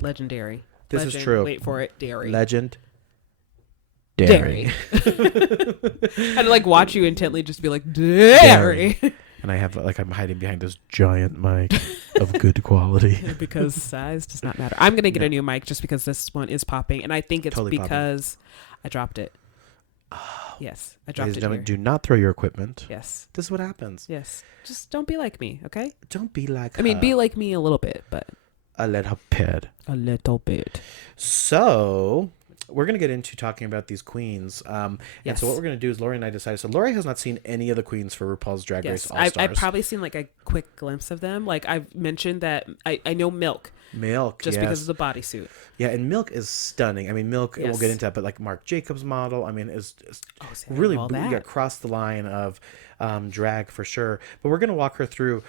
Legendary. This is true. Wait for it. Dairy. Legend. Dairy. I'd like watch you intently just be like, Dairy. And I have I'm hiding behind this giant mic of good quality. Because size does not matter. I'm going to get a new mic just because this one is popping. And I think it's totally because I dropped it. Yes, I dropped Ladies and it gentlemen, here. do not throw your equipment. Yes. This is what happens. Yes. Just don't be like me, okay? Don't be like I mean, be like me a little bit, but... a little bit. A little bit. So... we're going to get into talking about these queens. And Yes. so what we're going to do is Laurie and I decided. So Laurie has not seen any of the queens for RuPaul's Drag Race All-Stars. I've probably seen like a quick glimpse of them. Like I've mentioned that I know Milk. Just because of the bodysuit. Yeah, and Milk is stunning. I mean, Milk, we'll get into that, but like Marc Jacobs model, I mean, is really crossed the line of drag for sure. But we're going to walk her through.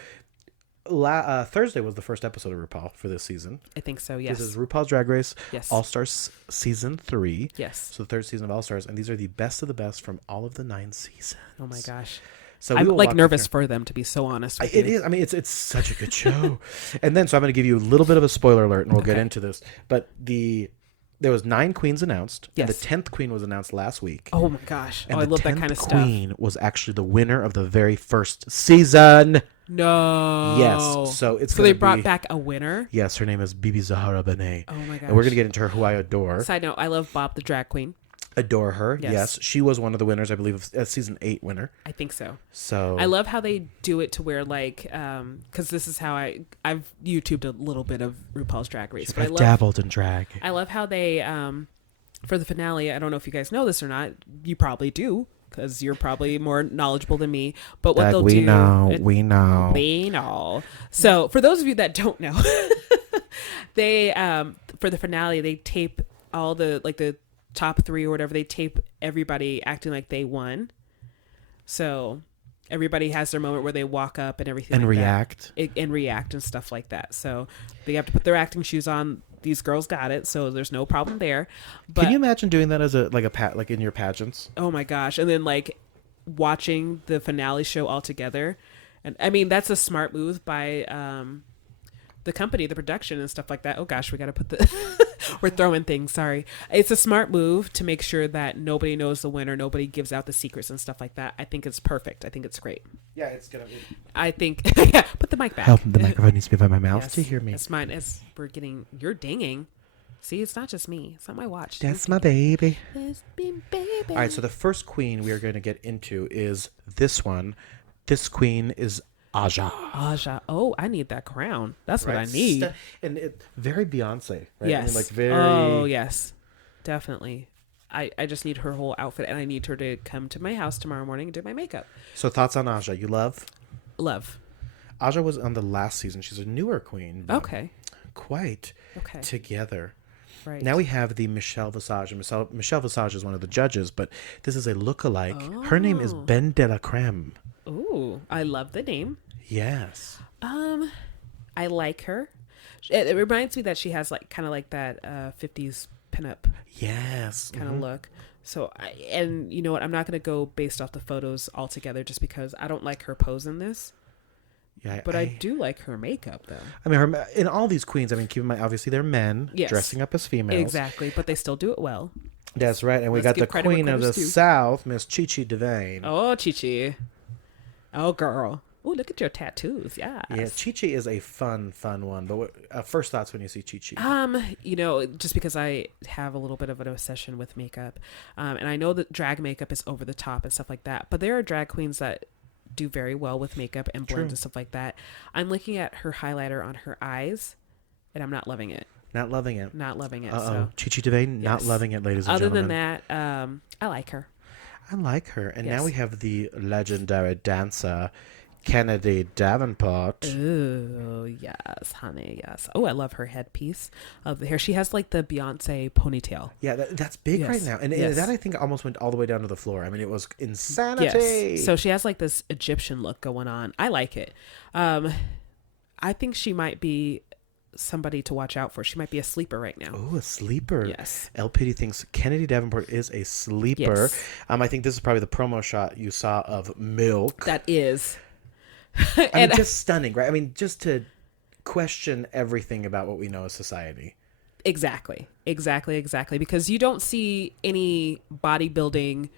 Thursday was the first episode of RuPaul for this season. I think so, yes. This is RuPaul's Drag Race Yes. All-Stars Season 3. Yes. So the third season of All-Stars. And these are the best of the best from all of the 9 seasons. Oh my gosh. So I'm like nervous for them, to be so honest with you. It is. I mean, it's such a good show. And then, so I'm going to give you a little bit of a spoiler alert and we'll get into this. But there was 9 queens announced. Yes. And the 10th queen was announced last week. Oh my gosh. And I love that kind of stuff. the 10th queen was actually the winner of the very first season. No. Yes. So they brought back a winner? Yes. Her name is Bibi Zahara Benet. Oh my gosh. And we're going to get into her, who I adore. Side note, I love Bob the drag queen. Adore her. Yes. She was one of the winners, I believe, of season 8 winner. I think so. So I love how they do it to where like, because this is how I've YouTubed a little bit of RuPaul's Drag Race. But I dabbled in drag. I love how they, for the finale, I don't know if you guys know this or not. You probably do, because you're probably more knowledgeable than me. But what they'll do... We know. So for those of you that don't know, they, for the finale, they tape all the top 3 or whatever. They tape everybody acting like they won. So everybody has their moment where they walk up and everything and like react that. And react and stuff like that. So they have to put their acting shoes on. These girls got it, so there's no problem there. But can you imagine doing that as like in your pageants? Oh my gosh. And then like watching the finale show all together. And I mean, that's a smart move by the company, the production and stuff like that. Oh gosh, we got to put the we're throwing things, sorry. It's a smart move to make sure that nobody knows the winner, nobody gives out the secrets and stuff like that. I think it's perfect. I think it's great. Yeah, it's gonna be. I think yeah, put the mic back. The microphone needs to be by my mouth to hear me. That's mine. As we're getting, you're dinging. See, it's not just me. It's not my watch. That's my baby. That's me, baby. All right, so the first queen we are going to get into is this one. This queen is Aja. Aja. Oh, I need that crown. That's what I need. And very Beyonce, right? Yes. I mean, like very... Oh, yes. Definitely. I just need her whole outfit, and I need her to come to my house tomorrow morning and do my makeup. So thoughts on Aja? You love? Love. Aja was on the last season. She's a newer queen. Okay. Quite together. Right. Now we have the Michelle Visage. And Michelle Visage is one of the judges, but this is a lookalike. Oh. Her name is Ben de la Creme. Ooh, I love the name. Yes. I like her. It reminds me that she has like kind of like that 50s pinup. Yes. Kind of look. So, and you know what? I'm not going to go based off the photos altogether just because I don't like her pose in this. Yeah, but I do like her makeup, though. I mean, in all these queens, I mean, keep in mind, obviously they're men dressing up as females. Exactly, but they still do it well. That's right. And we Let's got the give credit where Queen of the credit's due. South, Miss Chi-Chi DeVane. Oh, Chi-Chi. Oh, girl. Oh, look at your tattoos. Yes. Yeah, Chi-Chi is a fun one. But what, first thoughts when you see Chi-Chi? Just because I have a little bit of an obsession with makeup, and I know that drag makeup is over the top and stuff like that, but there are drag queens that do very well with makeup and blends and stuff like that. I'm looking at her highlighter on her eyes, and I'm not loving it. Not loving it. So. Chi-Chi DeVane, not loving it, ladies and Other gentlemen. than that, I like her. I like her. And Yes. now we have the legendary dancer, Kennedy Davenport. Oh, yes, honey, yes. Oh, I love her headpiece of the hair. She has like the Beyonce ponytail. Yeah, that's big right now. And that, I think, almost went all the way down to the floor. I mean, it was insanity. Yes. So she has like this Egyptian look going on. I like it. I think she might be somebody to watch out for. She might be a sleeper right now. Oh, a sleeper. Yes. LPiddy thinks Kennedy Davenport is a sleeper. Yes. I think this is probably the promo shot you saw of Milk. That is. I mean, just stunning, right? I mean, just to question everything about what we know as society. Exactly. Because you don't see any bodybuilding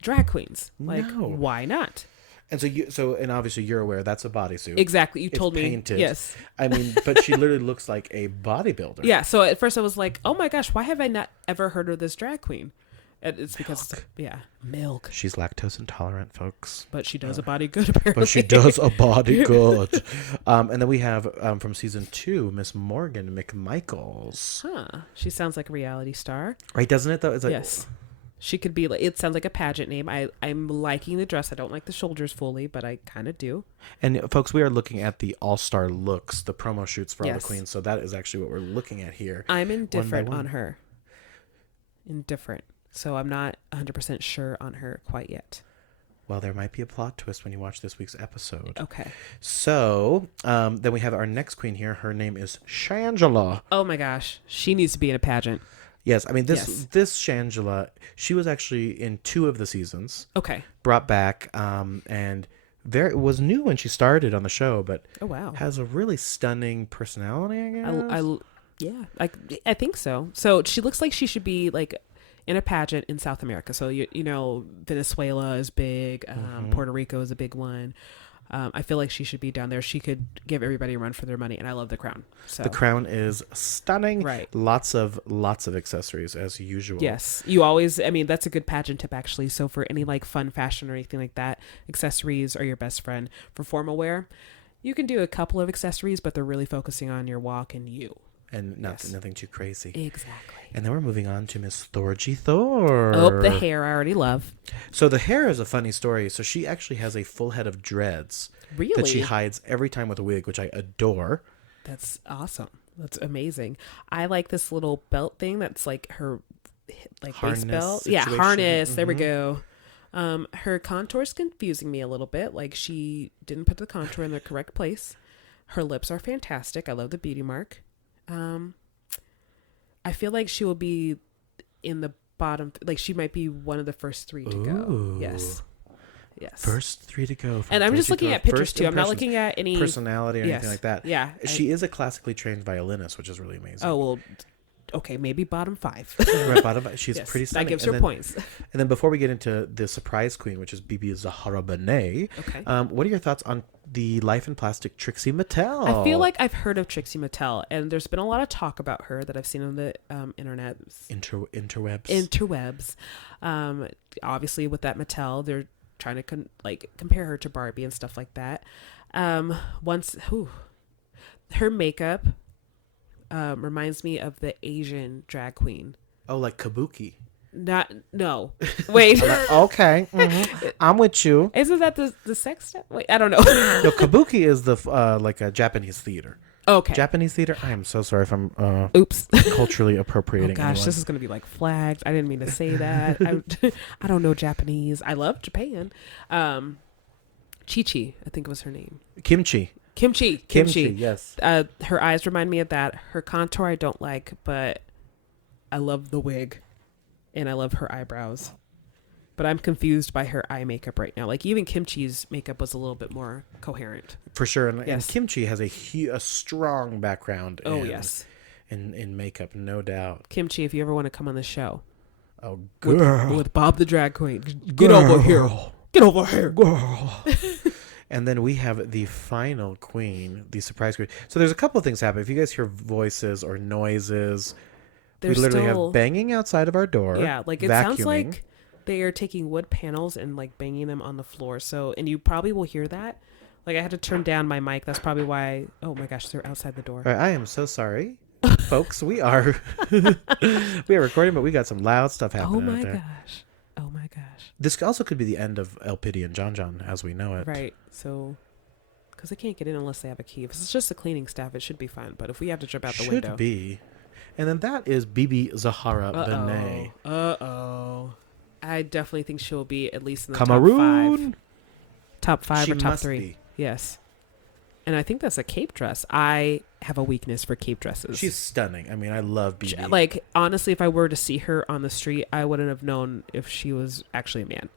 drag queens. Like, why not? And and obviously you're aware that's a bodysuit. Exactly. You told me. Painted. Yes. I mean, but she literally looks like a bodybuilder. Yeah. So at first I was like, oh my gosh, why have I not ever heard of this drag queen? And it's because, Milk. She's lactose intolerant, folks. But she does a body good, apparently. But she does a body good. And then we have, from season 2, Miss Morgan McMichaels. Huh. She sounds like a reality star. Right, doesn't it, though? It's like, yes. She could be like, it sounds like a pageant name. I'm liking the dress. I don't like the shoulders fully, but I kind of do. And folks, we are looking at the all-star looks, the promo shoots for all the Yes. queens. So that is actually what we're looking at here. I'm indifferent on her. Indifferent. So I'm not 100% sure on her quite yet. Well, there might be a plot twist when you watch this week's episode. Okay. So then we have our next queen here. Her name is Shangela. Oh my gosh. She needs to be in a pageant. Yes, I mean this Shangela, she was actually in 2 of the seasons. Okay. Brought back and was new when she started on the show, but oh wow, has a really stunning personality, I guess. I think so. So she looks like she should be like in a pageant in South America. So you know Venezuela is big, Puerto Rico is a big one. I feel like she should be down there. She could give everybody a run for their money, and I love the crown. So the crown is stunning. Right. Lots of accessories as usual. Yes. You always, I mean, that's a good pageant tip actually. So for any like fun fashion or anything like that, accessories are your best friend. For formal wear, you can do a couple of accessories, but they're really focusing on your walk and you. And nothing too crazy. Exactly. And then we're moving on to Miss Thorgy Thor. Oh, the hair I already love. So the hair is a funny story. So she actually has a full head of dreads. Really? That she hides every time with a wig, which I adore. That's awesome. That's amazing. I like this little belt thing that's like her like harness base belt. Situation. Yeah, harness. Mm-hmm. There we go. Her contour's confusing me a little bit. Like she didn't put the contour in the correct place. Her lips are fantastic. I love the beauty mark. I feel like she will be in the bottom, like she might be one of the first 3 to go. Yes. First 3 to go. And I'm just looking at pictures too. I'm not looking at any personality or anything like that. Yeah. She is a classically trained violinist, which is really amazing. Oh, well, okay, maybe bottom 5. Right, bottom 5. She's pretty stunning. That gives her points. And then before we get into the surprise queen, which is Bibi Zahara Benet, okay. What are your thoughts on the Life in Plastic Trixie Mattel? I feel like I've heard of Trixie Mattel, and there's been a lot of talk about her that I've seen on the internet. Interwebs. Obviously, with that Mattel, they're trying to compare her to Barbie and stuff like that. Her makeup reminds me of the Asian drag queen. Oh, like Kabuki. No. Wait. Okay. Mm-hmm. I'm with you. Isn't that the sex stuff? Wait, I don't know. No, Kabuki is the like a Japanese theater. Okay. Japanese theater. I am so sorry if I'm oops culturally appropriating. Oh gosh, anyone. This is gonna be like flagged. I didn't mean to say that. I don't know Japanese. I love Japan. Chi-Chi, I think it was her name. Kimchi. Yes. Her eyes remind me of that. Her contour I don't like, but I love the wig. And I love her eyebrows. But I'm confused by her eye makeup right now. Like even Kimchi's makeup was a little bit more coherent. For sure. And Kimchi has a strong background in makeup, no doubt. Kimchi, if you ever want to come on the show. Oh, girl. With Bob the drag queen. Get over here. Get over here. Girl. And then we have the final queen, the surprise queen. So there's a couple of things happen. If you guys hear voices or noises, we literally have banging outside of our door. Yeah, like it sounds like they are taking wood panels and like banging them on the floor. So, and you probably will hear that. Like I had to turn down my mic. That's probably why. Oh my gosh, they're outside the door. All right, I am so sorry, folks. We are recording, but we got some loud stuff happening. Oh my out there. gosh. Oh my gosh. This also could be the end of Elpidio and Jon Jon as we know it. Right. So, because they can't get in unless they have a key. If it's just the cleaning staff, it should be fine. But if we have to jump out the window. Should be. And then that is Bibi Zahara Benet. Uh-oh. I definitely think she'll be at least in the Cameroon. top five She or top must 3. be. Yes. And I think that's a cape dress. I have a weakness for cape dresses. She's stunning. I mean, I love Bibi. Like, honestly, if I were to see her on the street, I wouldn't have known if she was actually a man.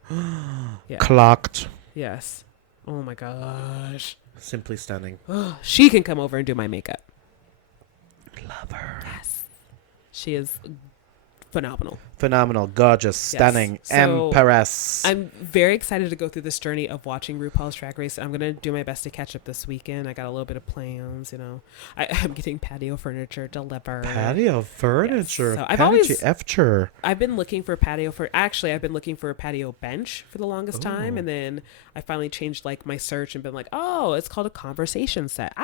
Yeah. Clocked. Yes. Oh my gosh. Simply stunning. She can come over and do my makeup. Love her. Yes. She is phenomenal. Phenomenal, gorgeous, stunning, So, empress. I'm very excited to go through this journey of watching RuPaul's Drag Race. I'm going to do my best to catch up this weekend. I got a little bit of plans, you know. I'm getting patio furniture delivered. Patio furniture. Yes. So I've been looking for patio I've been looking for a patio bench for the longest time, and then I finally changed like my search and been like, oh, it's called a conversation set.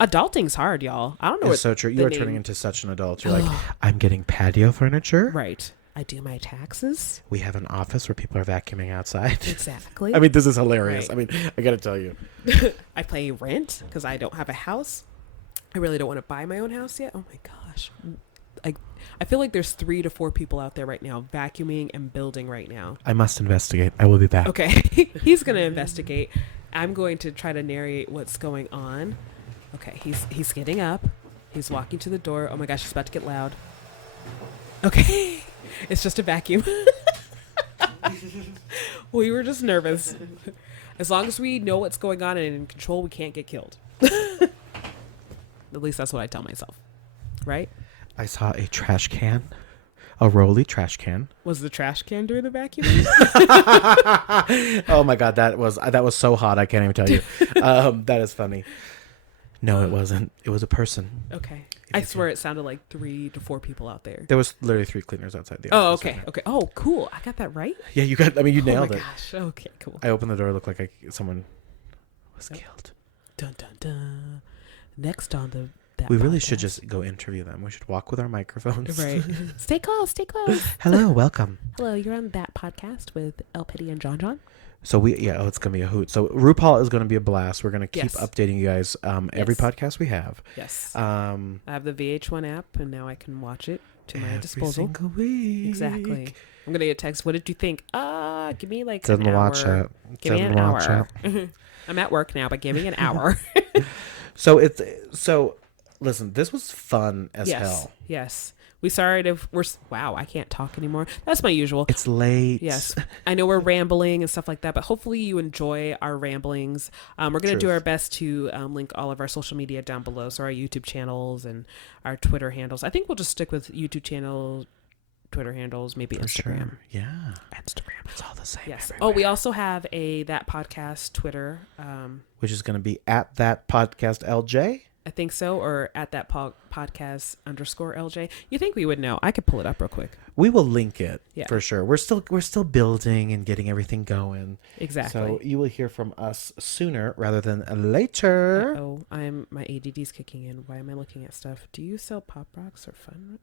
Adulting's hard, y'all. I don't know. It's so true. You are turning into such an adult. You're like, I'm getting patio furniture. Right. I do my taxes. We have an office where people are vacuuming outside. Exactly. I mean, this is hilarious. Right. I mean, I got to tell you. I pay rent because I don't have a house. I really don't want to buy my own house yet. Oh my gosh. I feel like there's 3 to 4 people out there right now vacuuming and building right now. I must investigate. I will be back. Okay. He's going to investigate. I'm going to try to narrate what's going on. Okay. He's getting up. He's walking to the door. Oh my gosh. It's about to get loud. Okay. It's just a vacuum. We were just nervous. As long as we know what's going on and in control, we can't get killed. At least that's what I tell myself. Right? I saw a trash can. A rolly trash can. Was the trash can doing the vacuuming? Oh my God. That was so hot. I can't even tell you. That is funny. No, it wasn't. It was a person. Okay. I swear it sounded like 3 to 4 people out there. There was literally 3 cleaners outside the Oh, office. okay. Okay. Oh, cool. I got that right? Yeah, you nailed it. Oh my gosh. Okay, cool. I opened the door. It looked like someone was killed. Dun, dun, dun. Next on we really podcast. should just go interview them. We should walk with our microphones. Right. Stay close. Stay close. Hello, welcome. Hello, you're on that podcast with LPiddy and Jon Jon. So it's going to be a hoot. So RuPaul is going to be a blast. We're going to keep updating you guys every podcast we have. Yes. I have the VH1 app, and now I can watch it to my disposal. Every single week. Exactly. I'm going to get a text. What did you think? Give me like Doesn't an hour. watch it. Give me an hour. I'm at work now, but give me an hour. So listen, this was fun as hell. Yes. Wow, I can't talk anymore. That's my usual. It's late. Yes. I know we're rambling and stuff like that, but hopefully you enjoy our ramblings. We're going to do our best to link all of our social media down below. So our YouTube channels and our Twitter handles. I think we'll just stick with YouTube channel, Twitter handles, maybe For Instagram. Sure. Yeah. Instagram. It's all the same. Yes. Everywhere. Oh, we also have That Podcast Twitter. Which is going to be at That Podcast LJ. I think so, or at that podcast _LJ. You think we would know? I could pull it up real quick. We will link it for sure. We're still building and getting everything going. Exactly. So you will hear from us sooner rather than later. Oh, my ADD's kicking in. Why am I looking at stuff? Do you sell Pop Rocks or Fun?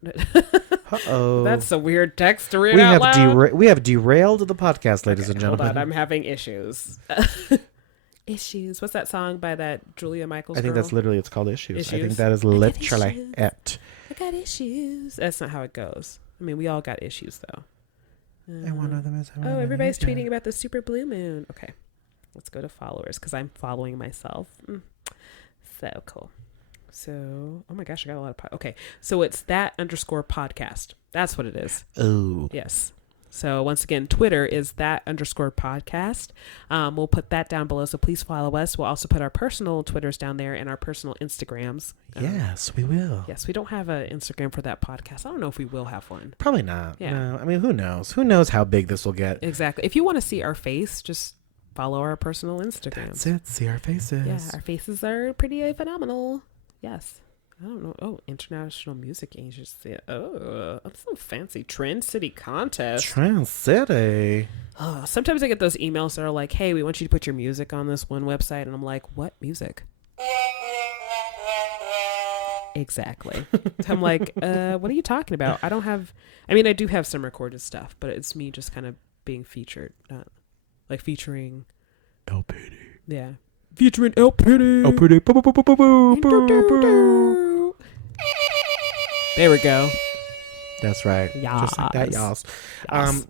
Uh-oh. That's a weird text to read out loud. We have derailed the podcast, ladies and gentlemen. Hold on, I'm having issues. Issues. What's that song by that Julia Michaels? I think girl? that's literally, it's called Issues. I think Issues? that is literally it. I got issues. That's not how it goes. I mean, we all got issues though. And one of them is. Everybody's tweeting about the super blue moon. Okay, let's go to followers because I'm following myself. So cool. So, oh my gosh, I got a lot of okay. So it's that _podcast. That's what it is. Oh. Yes. So once again, Twitter is _podcast. We'll put that down below. So please follow us. We'll also put our personal Twitters down there and our personal Instagrams. Yes, we will. Yes, we don't have an Instagram for that podcast. I don't know if we will have one. Probably not. Yeah. No. I mean, who knows? Who knows how big this will get? Exactly. If you want to see our face, just follow our personal Instagrams. That's it. See our faces. Yeah, our faces are pretty phenomenal. Yes. I don't know. Oh, International Music Agency. Oh, that's so fancy. Trend City Contest. Trend City. Oh, sometimes I get those emails that are like, hey, we want you to put your music on this one website. And I'm like, what music? Exactly. So I'm like, what are you talking about? I do have some recorded stuff, but it's me just kind of being featured. Not like featuring LPiddy. Yeah. Featuring Elpidio. LPiddy. There we go. That's right. Yas. Just like that, y'all. Yes.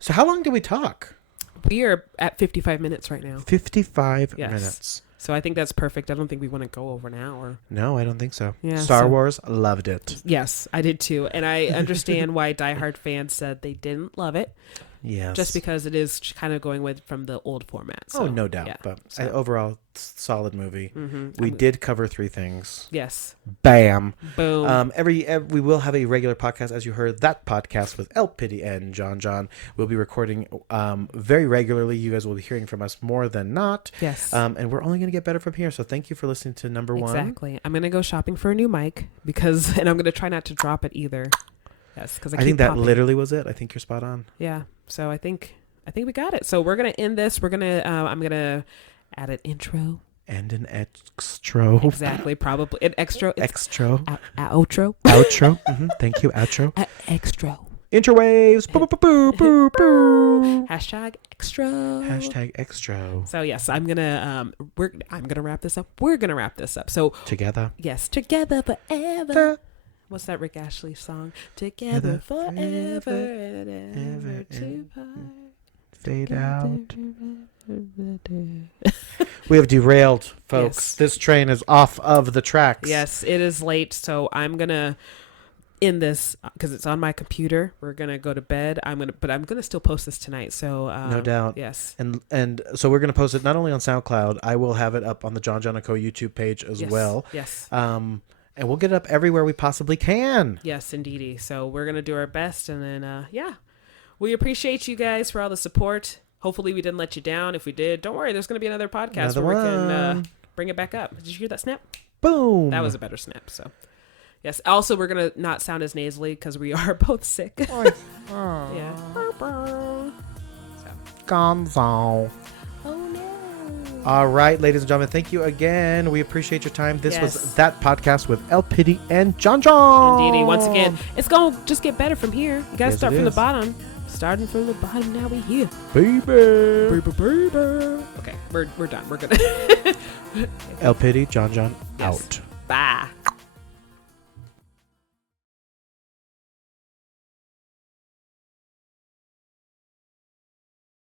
So how long did we talk? We are at 55 minutes right now. 55 Yes. minutes. So I think that's perfect. I don't think we want to go over an hour. No, I don't think so. Yeah, Star Wars, loved it. Yes, I did too. And I understand why diehard fans said they didn't love it. Yes. Just because it is kind of going with from the old format. So, oh, no doubt. Yeah. But overall, solid movie. Mm-hmm. We did cover 3 things. Yes. Bam. Boom. We will have a regular podcast, as you heard. That podcast with LPiddy and Jon Jon. We'll be recording very regularly. You guys will be hearing from us more than not. Yes. And we're only going to get better from here. So thank you for listening to number 1. Exactly. I'm going to go shopping for a new mic and I'm going to try not to drop it either. Yes, because I think that literally was it. I think you're spot on. Yeah. So I think we got it. So we're gonna end this. We're gonna I'm gonna add an intro and an extra. Exactly. Probably an extra. Extra. Outro. Outro. Thank you. Outro. Extra. Interwaves. Boo, boo, boo, boo, boo. Hashtag extra. Hashtag extra. So yes, I'm gonna wrap this up. We're gonna wrap this up. So together. Yes, together forever. What's that Rick Ashley song? Together forever and ever to part. Fade out. We have derailed, folks. Yes. This train is off of the tracks. Yes, it is late, so I'm gonna end this because it's on my computer. We're gonna go to bed. But I'm gonna still post this tonight. So no doubt. Yes. And so we're gonna post it not only on SoundCloud. I will have it up on the Jon Jon and Co. YouTube page as well. Yes. And we'll get it up everywhere we possibly can. Yes, indeedy. So we're going to do our best. And then, we appreciate you guys for all the support. Hopefully we didn't let you down. If we did, don't worry. There's going to be another podcast where we can bring it back up. Did you hear that snap? Boom. That was a better snap. So, yes. Also, we're going to not sound as nasally because we are both sick. Yeah. So. Gonzo. Oh, no. All right, ladies and gentlemen, thank you again. We appreciate your time. This was That Podcast with LPiddy and Jon Jon. Indeedy. Once again, it's going to just get better from here. You got to start from the bottom. Starting from the bottom, now we here. Baby. Okay, we're done. We're good. LPiddy, Jon Jon, out. Bye.